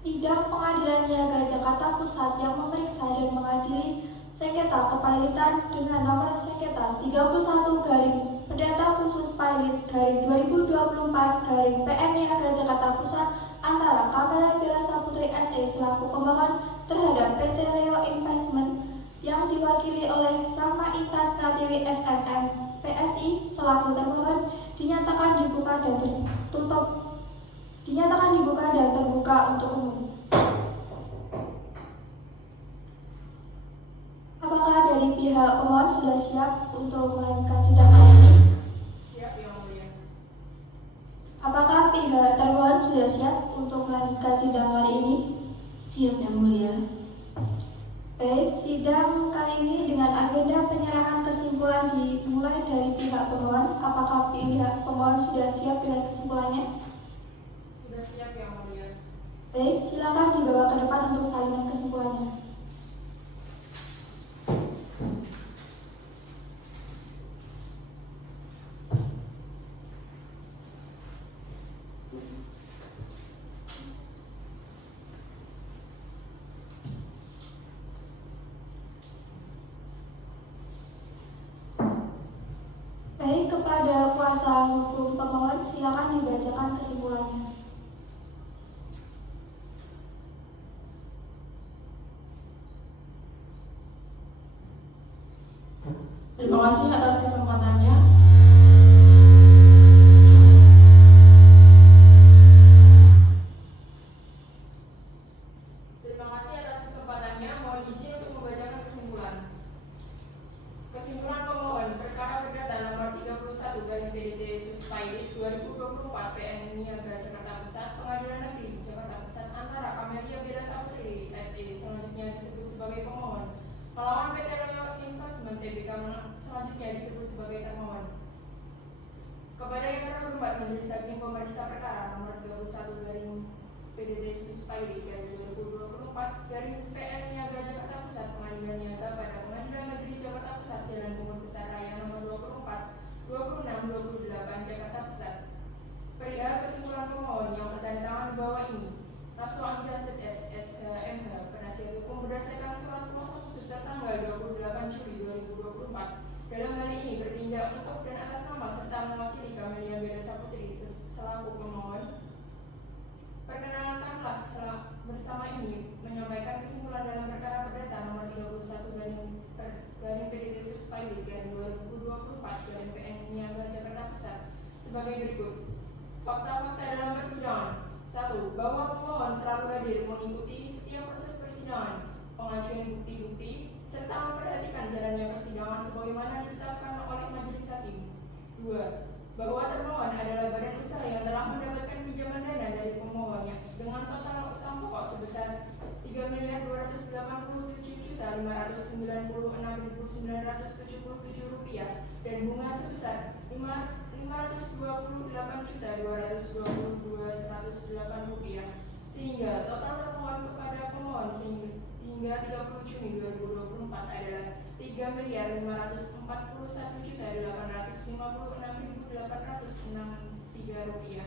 Sidang Pengadilan Niaga Jakarta Pusat yang memeriksa dan mengadili sengketa kepailitan dengan nomor sengketa 31 Perdata Khusus Pailit 2024 PN Niaga Jakarta Pusat antara Camelia Bella Saputri SE selaku pemohon terhadap PT Leo Investment yang diwakili oleh Rahma Intan Pratiwi SMM PSI selaku termohon dinyatakan dibuka dan terbuka untuk umum. Apakah dari pihak pemohon sudah siap untuk melanjutkan sidang kali ini? Siap yang mulia. Apakah pihak termohon sudah siap untuk melanjutkan sidang kali ini? Siap yang mulia. Baik, sidang kali ini dengan agenda penyerahan kesimpulan dimulai dari pihak pemohon. Apakah pihak pemohon sudah siap dengan kesimpulannya? Sudah siap yang mulia. Baik, silakan dibawa ke depan untuk salinan kesimpulannya. Baik, kepada kuasa hukum pemohon, silakan dibacakan kesimpulannya. Terima kasih atas kesempatannya. Mohon izin untuk membacakan kesimpulan. Kesimpulan pemohon perkara perdata nomor 31/PDT-Pailit 2024 PN Niaga Jakarta Pusat Pengadilan Negeri Jakarta Pusat antara Camelia Bella Saputri SE selanjutnya disebut sebagai pemohon melawan PT Leo Investment Tbk selanjutnya disebut sebagai termohon. Kepada yang terhormat Majelis Hakim Pemeriksa Perkara nomor 31/PDT-Pailit 2024 PN Niaga Jakarta Pusat Pengadilan Niaga pada Pengadilan Negeri Jakarta Pusat Jalan Bungur Besar Raya nomor 24 26-28 Jakarta Pusat. Perihal kesimpulan pemohon yang bertanda tangan di bawah ini, Rasul Anggita SHMH penasihat hukum berdasarkan surat kuasa khusus tanggal 28 Juli 2024 dalam hal ini bertindak untuk dan atas nama serta mewakili Kamelia Beda Saputri selaku pemohon. Perkenalkanlah bersama ini menyampaikan kesimpulan dalam perkara perdata nomor 31 garing PDT Suspailit garing 2024 garing PN Niaga Jakarta Pusat sebagai berikut. Fakta-fakta dalam persidangan. 1. Bahwa pemohon selalu hadir mengikuti setiap proses persidangan, pengajuan bukti-bukti, serta memperhatikan jalannya persidangan sebagaimana ditetapkan oleh majelis hakim. 2. Bahwa termohon adalah badan usaha yang telah mendapatkan pinjaman dana dari pemohonnya dengan total utang pokok sebesar Rp3.288.596.977 dan bunga sebesar Rp528.222.180 sehingga total termohon kepada pemohon hingga 30 Juni 2024 adalah Rp3.541.856.863.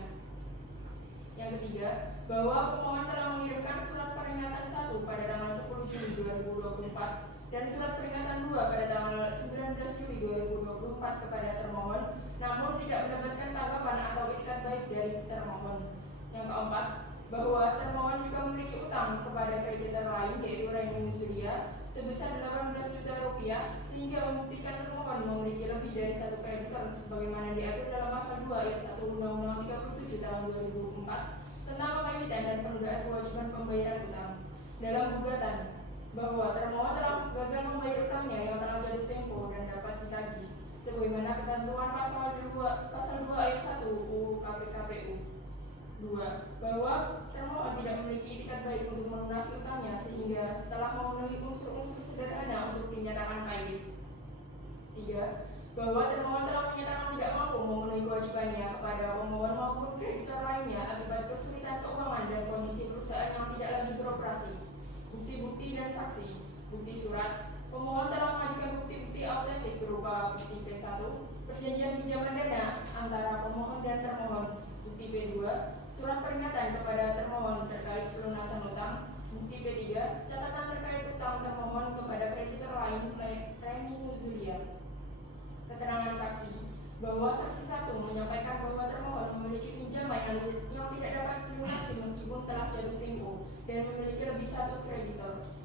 Yang ketiga, bahwa pemohon telah mengirimkan surat peringatan 1 pada tanggal 10 Juli 2024 dan surat peringatan 2 pada tanggal 19 Juli 2024 kepada termohon, namun tidak mendapatkan tanggapan atau itikat baik dari termohon. Yang keempat, bahwa termohon juga memiliki utang kepada kreditor lain yaitu Raini Nusulia sebesar Rp18 juta sehingga membuktikan termohon memiliki lebih dari satu kreditor sebagaimana diatur dalam pasal 2 ayat 1 Undang-Undang 37 tahun 2004 tentang pemanggilan dan penundaan kewajiban pembayaran utang. Dalam gugatan, bahwa termohon telah gagal membayar utangnya yang telah jatuh tempo dan dapat ditagih sebagaimana ketentuan pasal 2 ayat 1 UU KPKPU. 2. Bahwa termohon tidak memiliki itikat baik untuk melunasi utangnya sehingga telah memenuhi unsur-unsur sederhana untuk dinyatakan pailit. 3. Bahwa termohon telah menyatakan tidak mampu memenuhi kewajibannya kepada pemohon maupun kreditor lainnya akibat kesulitan keuangan dan kondisi perusahaan yang tidak lagi beroperasi. Bukti-bukti dan saksi. Bukti surat. Pemohon telah mengajukan bukti-bukti autentik berupa bukti P1, perjanjian pinjaman dana antara pemohon dan termohon, bukti P2, surat peringatan kepada termohon terkait pelunasan utang, bukti P3, catatan terkait utang termohon kepada kreditor lain Raini Nusulia. Keterangan saksi, bahwa saksi 1 menyampaikan bahwa termohon memiliki pinjaman yang tidak dapat dilunasi meskipun telah jatuh tempo dan memiliki lebih satu kreditor.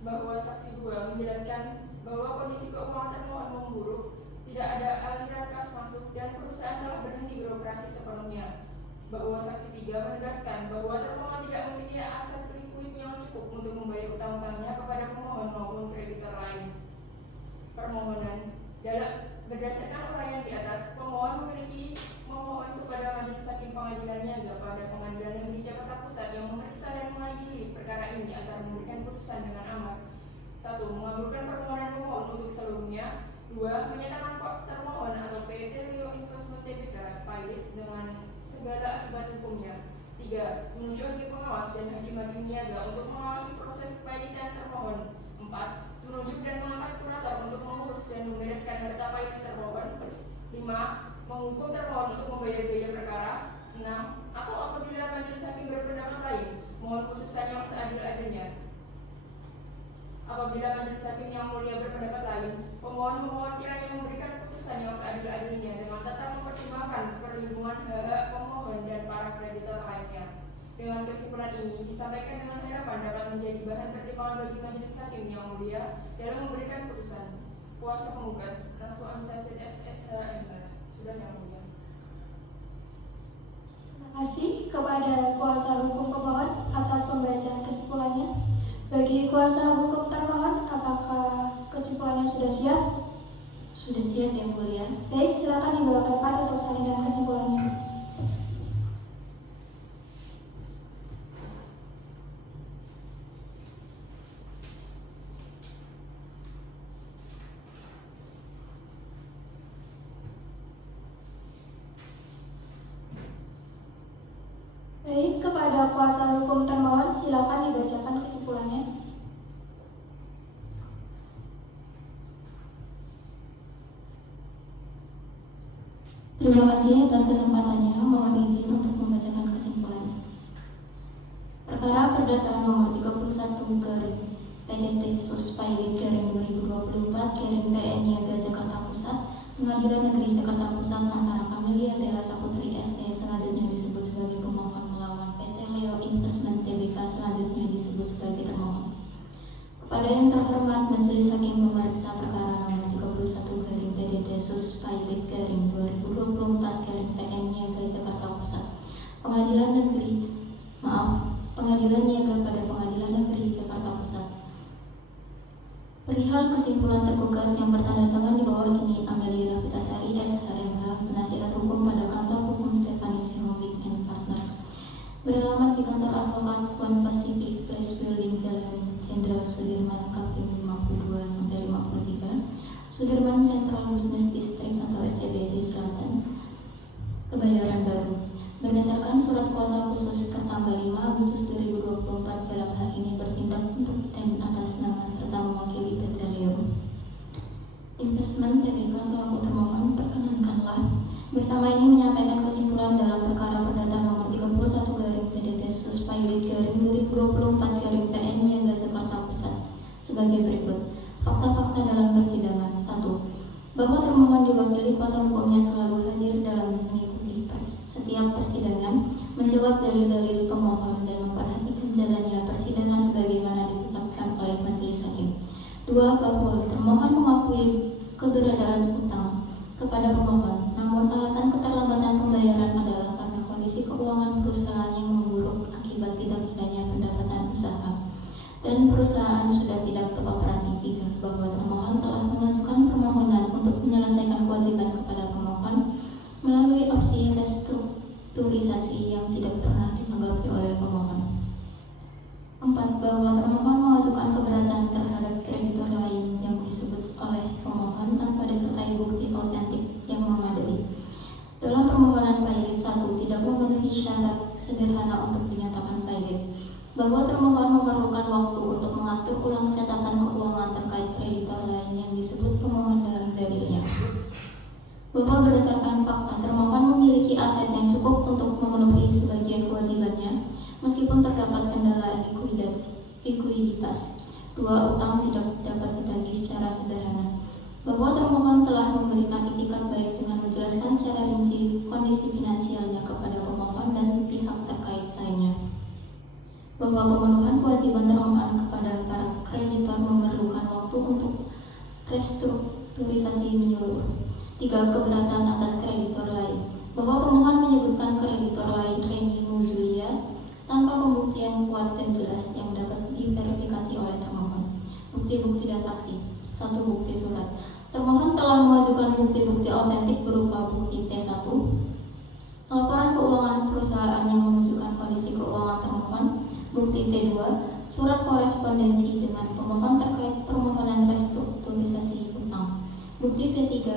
Bahwa saksi 2 menjelaskan bahwa kondisi keuangan termohon memburuk, tidak ada aliran kas masuk dan perusahaan telah berhenti beroperasi sepenuhnya. Bahwa saksi 3 menegaskan bahwa termohon tidak memiliki aset likuid yang cukup untuk membayar utang-utangnya kepada pemohon maupun kreditor lain. Permohonan. Berdasarkan uraian di atas, pemohon memohon kepada Majelis Hakim Pengadilan Niaga pada Pengadilan Negeri Jakarta Pusat yang memeriksa dan mengadili perkara ini agar memberikan putusan dengan amar. 1. Mengabulkan permohonan pemohon untuk seluruhnya. 2. Menyatakan termohon atau PT Leo Investment Tbk pailit dengan segala akibat hukumnya. 3. Menunjuk hakim pengawas dan hakim-hakim niaga untuk mengawasi proses kepailitan termohon. 4. Menunjuk dan mengangkat kurator untuk mengurus dan membereskan harta pailit termohon. 5. Menghukum termohon untuk membayar biaya perkara. 6. Atau apabila majelis hakim berpendapat lain, mohon putusan yang seadil-adilnya. Apabila majelis hakim yang mulia berpendapat lain, pemohon memohon kiranya memberikan putusan yang seadil-adilnya dengan tetap mempertimbangkan perlindungan hak pemohon dan para kreditor lainnya. Dengan kesimpulan ini disampaikan dengan harapan dapat menjadi bahan pertimbangan bagi majelis hakim yang mulia dalam memberikan putusan. Kuasa penggugat Rasul Anggita SHMH. Sudah yang mulia. Terima kasih kepada kuasa hukum pemohon atas pembacaan kesimpulannya. Bagi kuasa hukum termohon, apakah kesimpulannya sudah siap? Sudah siap yang mulia. Baik, silakan dibawakan Pak untuk salinan kesimpulannya. Baik, kepada kuasa hukum termohon, silakan dibacakan kesimpulannya. Terima kasih atas kesempatannya. Mohon izin untuk membacakan kesimpulan. Perkara Perdata nomor 31 garing PDT Sus Pilot garing 2024 garing PN Niaga Jakarta Pusat, Pengadilan Negeri Jakarta Pusat antara Camelia Bella Saputri SE selanjutnya disebut sebagai pemohon melawan PT Leo Investment Tbk selanjutnya disebut sebagai termohon. Kepada yang terhormat Majelis Hakim Pemeriksa Perkara nomor 31 garing PDT Sus Pilot garing 2024 garing PN Niaga Jakarta Pusat, Pengadilan Niaga pada Pengadilan Negeri Jakarta Pusat. Perihal kesimpulan tergugat yang bertanda tangan di bawah ini, Amelia Novitasari SHMH, penasihat hukum pada kantor hukum Stephanie Sihombing and Partners, beralamat di kantor advokat One Pacific Place Building Jalan Jenderal Sudirman Kapling 52-53, Sudirman Central Business District atau SCBD Selatan, Kebayoran Baru. Berdasarkan surat kuasa khusus tertanggal 5 Agustus 2024 dalam hal ini bertindak untuk dan atas nama serta mewakili PT Leo Investment Tbk selaku termohon, perkenankanlah bersama ini menyampaikan kesimpulan dalam perkara perdata nomor 31 garing PDT Sus Pilot garing 2024 garing PN Niaga Jakarta Pusat sebagai berikut. Fakta-fakta dalam persidangan. 1. Bahwa termohon diwakili kuasa hukumnya selalu hadir dalam mengikuti setiap persidangan, menjawab dalil-dalil pemohon dan memperhatikan jalannya persidangan sebagaimana ditetapkan oleh majelis hakim. 2. Bahwa termohon mengakui keberadaan utang kepada pemohon, namun alasan keterlambatan pembayaran adalah karena kondisi keuangan perusahaan yang memburuk akibat tidak adanya pendapatan usaha dan perusahaan sudah tidak beroperasi. 3. Bahwa termohon telah mengajukan permohonan untuk menyelesaikan kewajiban kepada pemohon melalui opsi restrukturisasi yang tidak pernah ditanggapi oleh pemohon. 4. Bahwa termohon mengajukan keberatan terhadap kreditor lain yang disebut oleh pemohon tanpa disertai bukti autentik yang memadai. Dalam permohonan pilot 1 tidak memenuhi syarat sederhana untuk dinyatakan pilot. Bahwa termohon memerlukan waktu untuk mengatur ulang catatan keuangan terkait kreditor lain yang disebut pemohon dalam dalilnya. Bahwa berdasarkan fakta termohon memiliki aset yang cukup untuk memenuhi sebagian kewajibannya meskipun terdapat kendala likuiditas. 2. Utang tidak dapat ditagih secara sederhana. Bahwa termohon telah memberikan itikat baik dengan menjelaskan secara rinci kondisi finansialnya kepada pemohon dan pihak terkait lainnya. Bahwa pemenuhan kewajiban termohon kepada para kreditor memerlukan waktu untuk restrukturisasi menyeluruh. 3. Keberatan atas kreditor lain. Bahwa pemohon menyebutkan kreditor lain Reni Muzulia tanpa pembuktian kuat dan jelas yang dapat diverifikasi oleh termohon. Bukti-bukti dan saksi. 1. Bukti surat. Termohon telah mengajukan bukti-bukti autentik berupa bukti T1, laporan keuangan perusahaan yang menunjukkan kondisi keuangan termohon, bukti T2, surat korespondensi dengan pemohon terkait permohonan restrukturisasi utang, bukti T3,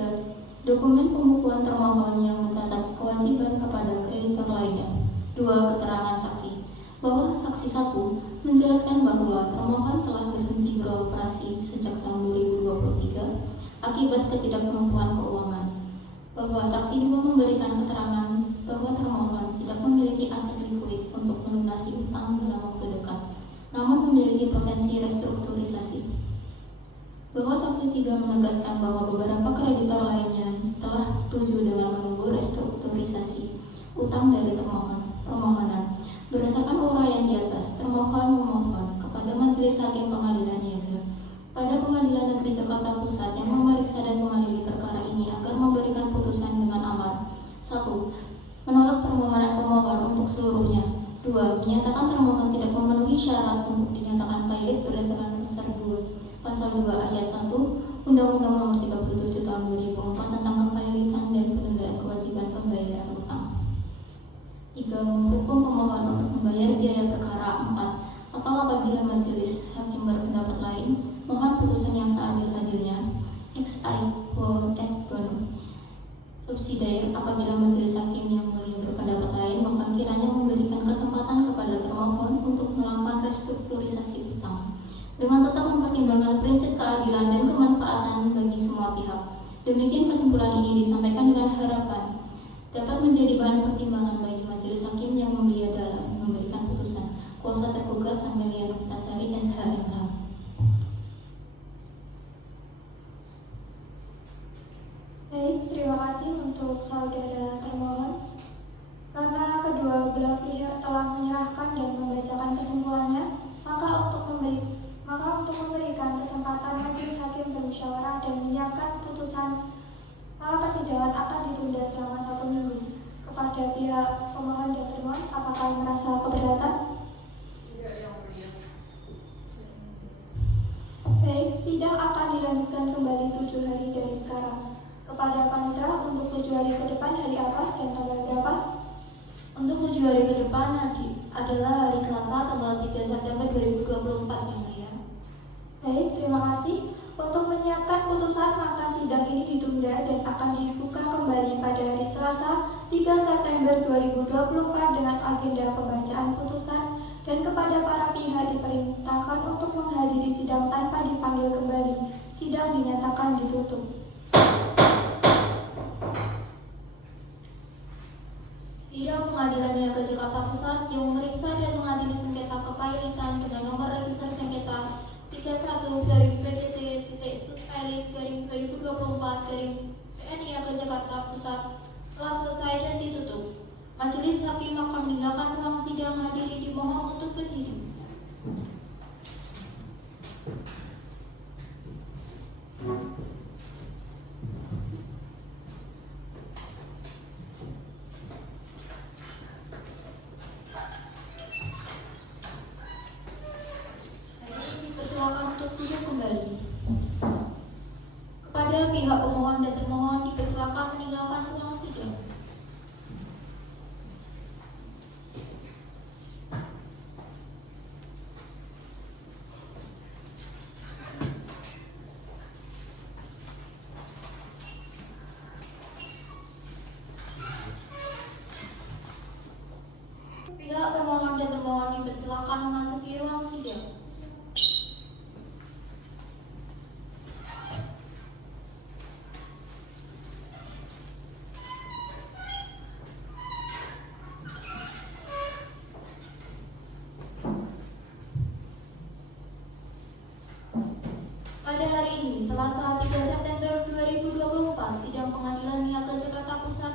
dokumen pembukuan termohon yang mencatat kewajiban kepada kreditor lainnya. 2. Keterangan saksi. Bahwa saksi 1 menjelaskan bahwa termohon telah berhenti beroperasi sejak tahun 2023 akibat ketidakmampuan keuangan. Bahwa saksi 2 memberikan keterangan bahwa termohon tidak memiliki aset likuid untuk melunasi utang dalam waktu dekat, namun memiliki potensi restrukturisasi. Bahwa saksi 3 menegaskan bahwa beberapa kreditor lainnya telah setuju dengan menunggu restrukturisasi utang dari permohonan. Berdasarkan uraian di atas, termohon memohon kepada Majelis Hakim Pengadilan Niaga pada Pengadilan Negeri Jakarta Pusat yang memeriksa dan mengadili perkara ini agar memberikan putusan dengan amar. 1. Menolak permohonan pemohon untuk seluruhnya. 2. Menyatakan termohon tidak memenuhi syarat untuk dinyatakan pilot berdasarkan Pasal 2 Ayat 1 Undang-Undang Nomor 37 Tahun 2004 tentang kepailitan dan penundaan kewajiban pembayaran utang. 3. Menghukum pemohon untuk membayar biaya perkara. 4. Atau apabila majelis hakim berpendapat lain, mohon putusan yang seadil-adilnya ex aequo et bono. Subsidiar, apabila majelis hakim yang mulia berpendapat lain, mohon kiranya memberikan kesempatan kepada termohon untuk melakukan restrukturisasi utang dengan tetap mempertimbangkan prinsip keadilan dan kemanfaatan bagi semua pihak. Demikian kesimpulan ini disampaikan dengan harapan dapat menjadi bahan pertimbangan bagi majelis hakim yang mulia dalam memberikan putusan. Kuasa tergugat Amelia Novitasari, SHMH. Baik, terima kasih untuk saudara termohon. Karena kedua belah pihak telah menyerahkan dan membacakan kesimpulannya, maka untuk memberikan kesempatan majelis hakim bermusyawarah dan menyiapkan putusan, maka persidangan akan ditunda selama 1 minggu. Kepada pihak pemohon dan termohon, apakah merasa keberatan? Tidak, Yang Mulia. Baik, sidang akan dilanjutkan kembali 7 hari dari sekarang. Kepada panitera untuk 7 hari ke depan hari apa dan tanggal berapa? Untuk 7 hari ke depan adalah hari Selasa tanggal 3 September 2024 yang mulia. Baik, terima kasih. Untuk menyiapkan putusan, maka sidang ini ditunda dan akan dibuka kembali pada hari Selasa 3 September 2024 dengan agenda pembacaan putusan, dan kepada para pihak diperintahkan untuk menghadiri sidang tanpa dipanggil kembali. Sidang dinyatakan ditutup. Sidang Pengadilan Niaga Jakarta Pusat yang memeriksa dan mengadili sengketa kepailitan dengan nomor register sengketa 31/PDT/sus/2024/PN Niaga Jakarta Pusat telah selesai dan ditutup. Majelis hakim akan meninggalkan ruang sidang. Hadirin dimohon untuk berdiri. Dipersilakan untuk duduk kembali. Kepada pihak pemohon dan termohon dipersilakan meninggalkan ruang sidang. Pihak pemohon dan termohon dipersilakan memasuki ruang sidang. Pada hari ini, Selasa 3 September 2024, sidang Pengadilan Niaga Jakarta Pusat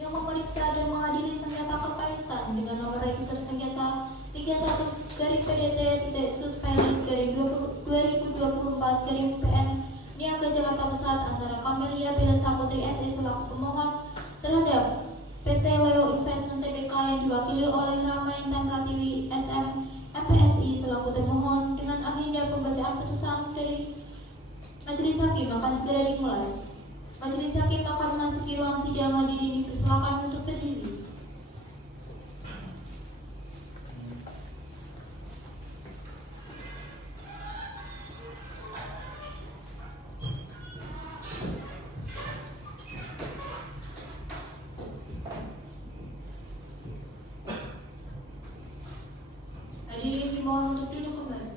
yang memeriksa dan mengadili sengketa kepailitan dengan nomor register sengketa 31/PDT/sus/2024/PN Niaga Jakarta Pusat antara Camelia Bella Saputri SE selaku pemohon terhadap PT Leo Investment Tbk yang diwakili oleh Rama Intan Pratiwi SM MPSI selaku termohon, dengan agenda pembacaan putusan dari majelis hakim akan segera dimulai. Majelis hakim akan memasuki ruang sidang. Hadirin dipersilakan untuk berdiri. Hadirin dimohon untuk duduk kembali.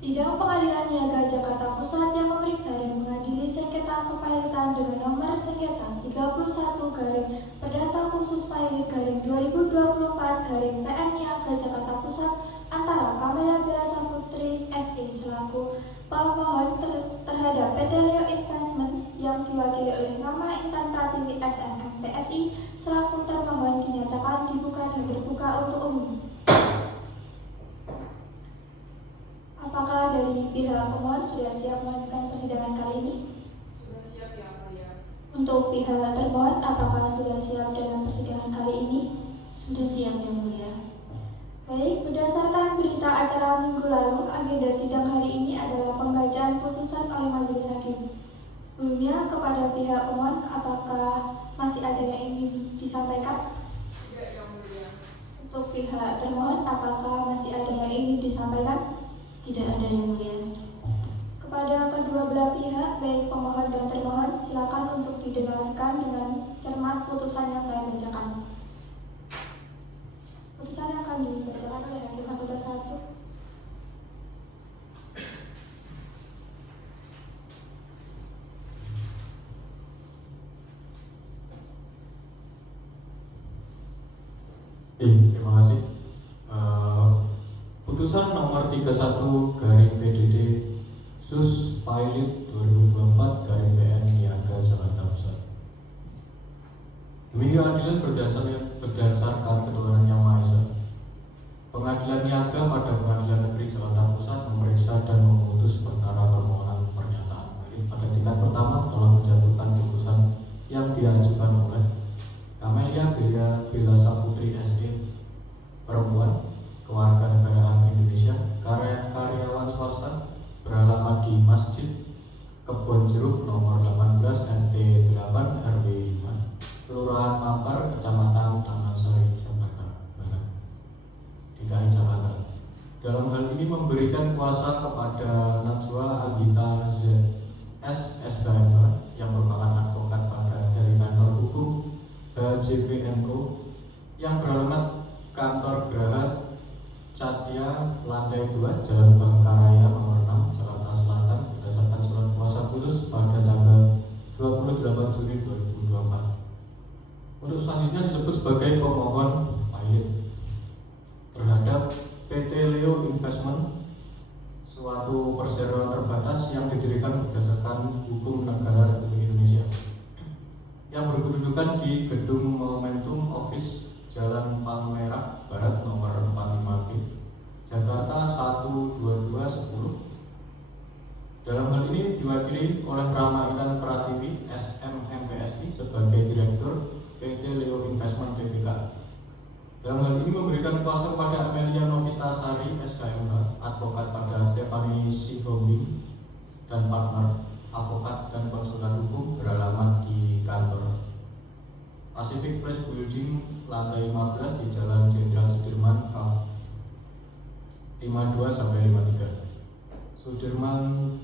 Sidang Pengadilan Niaga Jakarta Pusat yang memeriksa dan mengadili sengketa kepailitan dengan nomor sengketa 31/Perdata Khusus Pailit garing 2024 PN Niaga Jakarta Pusat antara Camelia Bella Saputri SE selaku pemohon terhadap PT Leo Investment yang diwakili oleh Rama Intan Pratiwi SM MPSI selaku termohon dinyatakan dibuka dan terbuka untuk umum. Apakah dari pihak pemohon sudah siap melanjutkan persidangan kali ini? Sudah siap, Yang Mulia. Untuk pihak termohon, apakah sudah siap dalam persidangan kali ini? Sudah siap, Yang Mulia. Baik, berdasarkan berita acara minggu lalu, agenda sidang hari ini adalah pembacaan putusan oleh majelis hakim. Sebelumnya, kepada pihak pemohon, apakah masih ada yang ingin disampaikan? Tidak, Yang Mulia. Untuk pihak termohon, apakah masih ada yang ingin disampaikan? Tidak ada, Yang Mulia. Kepada kedua belah pihak, baik pemohon dan termohon, silakan untuk didengarkan dengan cermat putusan yang saya bacakan. Putusan akan dibacakan oleh hakim anggota 1. 31/PDD Sus Pilot 2024/PN Niaga Jakarta Pusat. Demi keadilan berdasarkan ketuhanan Yang Maha Esa, Pengadilan Niaga pada Pengadilan Negeri Jakarta Pusat memeriksa dan memutus perkara permohonan pernyataan pada tingkat pertama telah menjatuhkan putusan yang diajukan oleh Camelia Bella Saputri SE, perempuan, kewarganegaraan Indonesia, karyawan swasta, beralamat di Masjid Kebon Jeruk nomor 18 RT 8 RW 5, Kelurahan Mampar, Kecamatan Taman Sari, Jakarta Barat, DKI Jakarta. Dalam hal ini memberikan kuasa kepada Najwa Agita ZS SKM yang merupakan advokat dari kantor hukum HJPNO yang beralamat Kantor Geraha Catya Lantai 2 Jalan Bangkaraya nomor 6 Jakarta Selatan berdasarkan surat kuasa khusus pada tanggal 28 Juni 2024. Untuk selanjutnya disebut sebagai pemohon pilot terhadap PT Leo Investment, suatu perseroan terbatas yang didirikan berdasarkan hukum negara Republik Indonesia, yang berkedudukan di Gedung Momentum Office Jalan Palmerah Barat nomor 45B, Jakarta 12210. Dalam hal ini diwakili oleh Rama Intan Pratiwi SMMPSI sebagai Direktur PT Leo Investment Tbk. Dalam hal ini memberikan kuasa kepada Amelia Novita Sari SKMH, advokat pada Stephanie Sihombing dan partner, advokat dan konsultan hukum beralamat di kantor Pacific Place Building lantai 15 di Jalan Jenderal Sudirman 52-53, Sudirman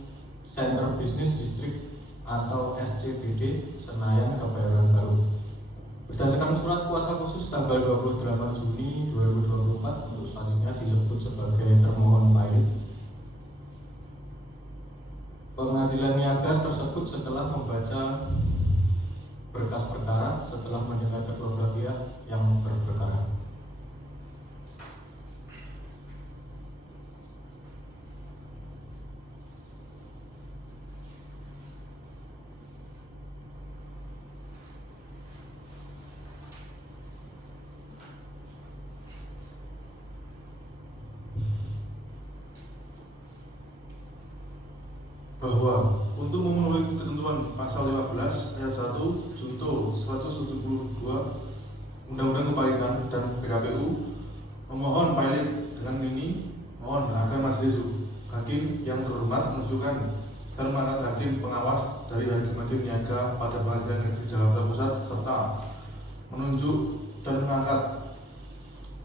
Center Business District atau SCBD, Senayan, Kebayoran Baru. Berdasarkan surat kuasa khusus tanggal 28 Juni 2024, untuk selanjutnya disebut sebagai termohon pilot. Pengadilan Niaga tersebut setelah membaca berkas perkara, setelah mendengar kedua belah pihak yang berperkara. Bahwa untuk memenuhi ketentuan pasal 15 ayat 1 junto 172 Undang-Undang Kepailitan dan PKPU, memohon pilot dengan ini mohon agar majelis hakim yang terhormat menunjukkan dan mengangkat hakim pengawas dari Hakim Niaga pada Pengadilan Negeri Jakarta Pusat serta menunjuk dan mengangkat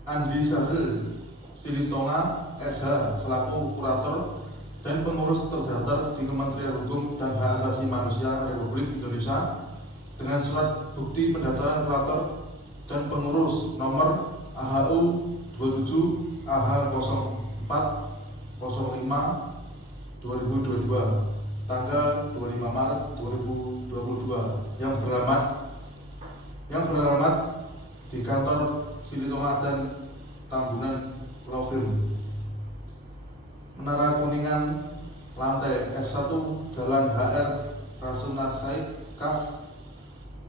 Andi Sahril Silitonga SH selaku kurator dan pengurus terdaftar di Kementerian Hukum dan Hak Asasi Manusia Republik Indonesia dengan surat bukti pendaftaran kurator dan pengurus nomor AHU 27 AH 04 05 2022 tanggal 25 Maret 2022 yang beralamat di kantor Silitonga dan Tambunan Laufin, Menara Kuningan, lantai F1, Jalan HR Rasuna Said, Kaf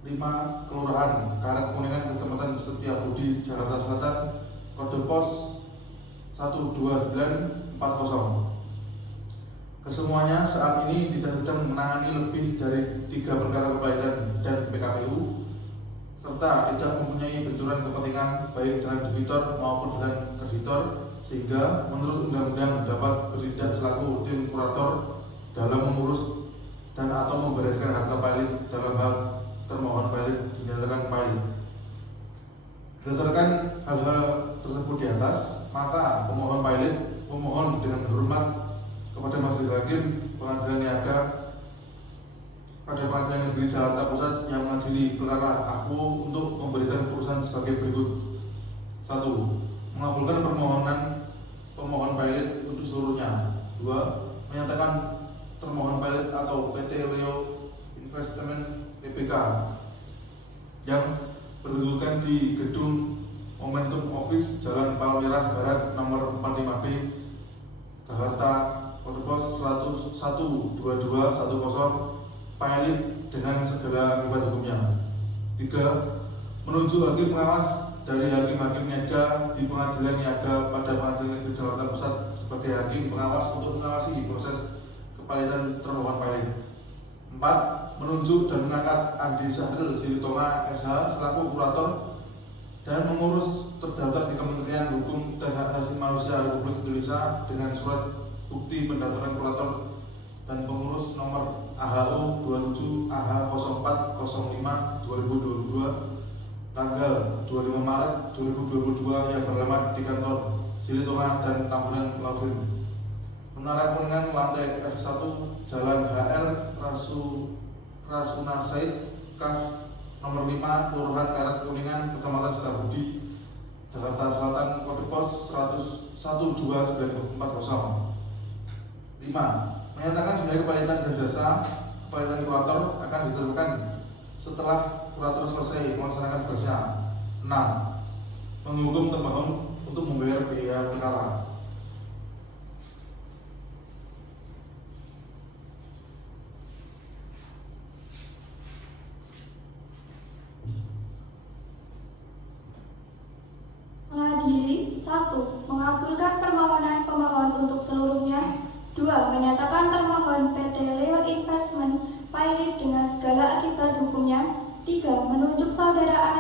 5, Kelurahan Karet Kuningan, Kecamatan Setiabudi, Jakarta Selatan, kode pos 12940. Kesemuanya saat ini tidak sedang menangani lebih dari 3 perkara kepailitan dan PKPU, serta tidak mempunyai benturan kepentingan baik dengan debitor maupun dengan kreditor, sehingga menurut undang-undang dapat bertindak selaku tim kurator dalam mengurus dan atau membereskan harta pilot dalam hal termohon pilot dinyatakan pilot. Berdasarkan hal-hal tersebut di atas, maka pemohon pilot memohon dengan hormat kepada Majelis Hakim Pengadilan Niaga pada Pengadilan Negeri Jakarta Pusat yang mengadili perkara aku untuk memberikan putusan sebagai berikut. 1. Mengabulkan permohonan pemohon pilot untuk seluruhnya. 2. Menyatakan termohon pilot atau PT Leo Investment Tbk yang berkedudukan di Gedung Momentum Office Jalan Palmerah Barat nomor 45B, Jakarta kode pos 12210 pilot dengan segala akibat hukumnya. 3. Menunjuk hakim pengawas dari hakim-hakim niaga di pengadilan niaga pada pengadilan negeri Jakarta Pusat sebagai hakim pengawas untuk mengawasi proses kepalitan termohon pilot. 4. Menunjuk dan mengangkat Andi Syahril Silitonga SH selaku kurator dan mengurus terdaftar di Kementerian Hukum dan Hak Asasi Manusia Republik Indonesia dengan surat bukti pendaftaran kurator dan pengurus nomor AHU 27 AH0405 2022 tanggal 25 Maret 2022 yang beralamat di kantor Silitonga dan Tambunan Lavin. Menara Kuningan lantai F1 Jalan HR Rasuna Said Kaf nomor 5 Kelurahan Karet Kuningan Kecamatan Setiabudi Jakarta Selatan kode pos 12940. 5. Menyatakan nilai kepalitan dan jasa kepalitan kurator akan ditentukan setelah kurator selesai melaksanakan tugasnya. 6. Menghukum termohon untuk membayar biaya perkara. Mengadili 1. Mengabulkan permohonan pemohon untuk seluruhnya. 2. Menyatakan termohon PT Leo Investment pilot dengan segala akibat hukumnya. 3. Menunjuk saudara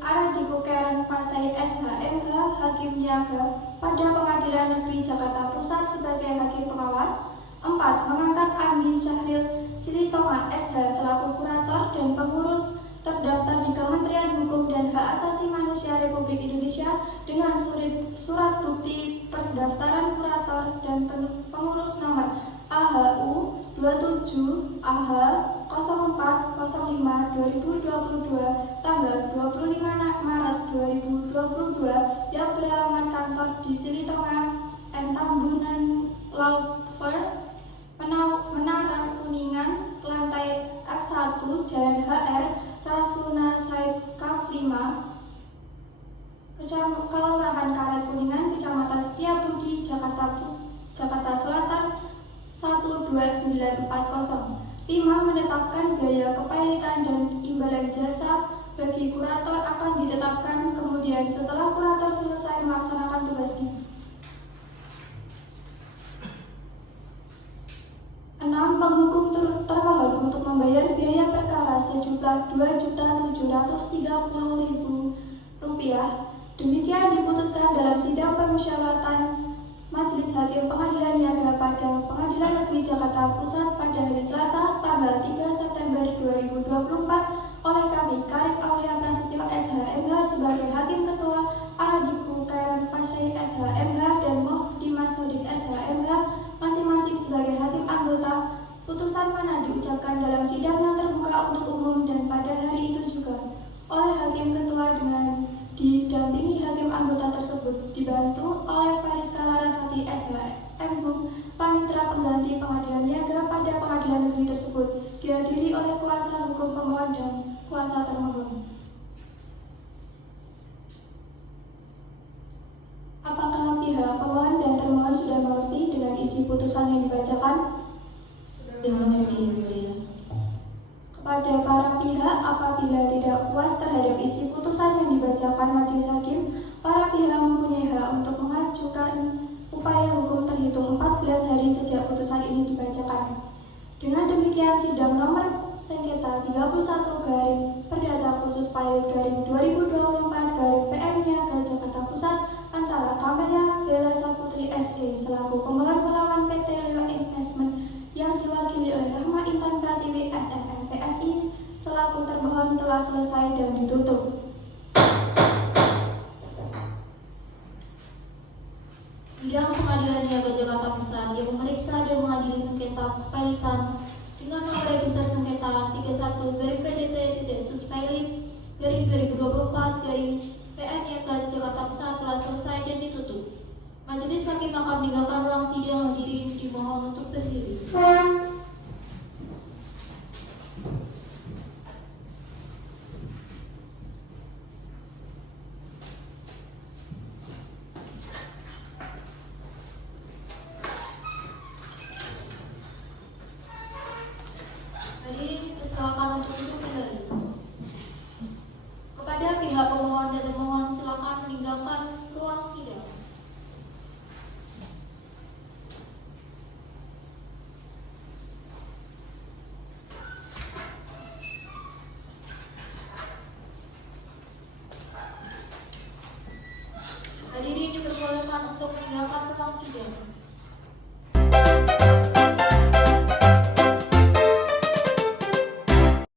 Aradiko Karen Fasai SHMH Hakim Niaga pada Pengadilan Negeri Jakarta Pusat sebagai hakim pengawas. 4. Mengangkat Andi Syahril Silitonga SH selaku kurator dan pengurus terdaftar di Kementerian Hukum dan Hak Asasi Manusia Republik Indonesia dengan surat bukti pendaftaran kurator dan pengurus nomor AHU 27 AH0405 2022 tanggal 25 Maret 2022 yang beralamat kantor di Silitonga M. Tambunan Laufer Menara Kuningan lantai F1 Jalan HR Rasuna Said Kaf 5 Kelurahan Karet Kuningan Kecamatan Setiabudi Jakarta Selatan 12940. 5. Menetapkan biaya kepilitan dan imbalan jasa bagi kurator akan ditetapkan kemudian setelah kurator selesai melaksanakan tugasnya. 6. Menghukum termohon untuk membayar biaya perkara sejumlah Rp2.730.000. Demikian diputuskan dalam sidang permusyawaratan Majelis Hakim Pengadilan Niaga pada Pengadilan Negeri Jakarta Pusat pada hari Selasa tanggal 3 September 2024 oleh kami Karim Aulia Prasetyo SHMH sebagai Hakim Ketua, Aradiko Karen Fasai SHMH dan Mohdi Masudin SHMH masing-masing sebagai hakim anggota. Putusan mana diucapkan dalam sidang yang terbuka untuk umum dan pada hari itu juga oleh Hakim Ketua dengan didampingi hakim anggota tersebut dibantu oleh Fariska Larasati SHM Panitra Pengganti Pengadilan Niaga pada Pengadilan Negeri tersebut, dihadiri oleh kuasa hukum pemohon dan kuasa termohon. Apakah pihak pemohon dan termohon sudah mengerti dengan isi putusan yang dibacakan? Sudah mengerti. Kepada para pihak, apabila tidak puas terhadap isi putusan yang dibacakan majelis hakim, para pihak mempunyai hak untuk mengajukan upaya hukum terhitung 14 hari sejak putusan ini dibacakan. Dengan demikian, sidang nomor sengketa 31 Perdata Khusus Pilot 2024 PM Niaga Jakarta Pusat antara Kamelia Bella Saputri SE selaku pemohon melawan PT Leo Investment yang diwakili oleh Rahma Intan Pratiwi SMMPSI selaku termohon telah selesai dan ditutup. Sidang Pengadilan Niaga Jakarta Pusat yang memeriksa dan mengadili sengketa kepilitan dengan nomor register sengketa 31-PDT-Suspilot-2024 PM Niaga Jakarta Pusat telah selesai dan ditutup. Majelis Hakim akan meninggalkan ruang sidang. Hadirin dimohon untuk berdiri. Kepada pihak pemohon dan termohon silakan meninggalkan ruang sidang. Hadirin diperbolehkan untuk meninggalkan ruang sidang.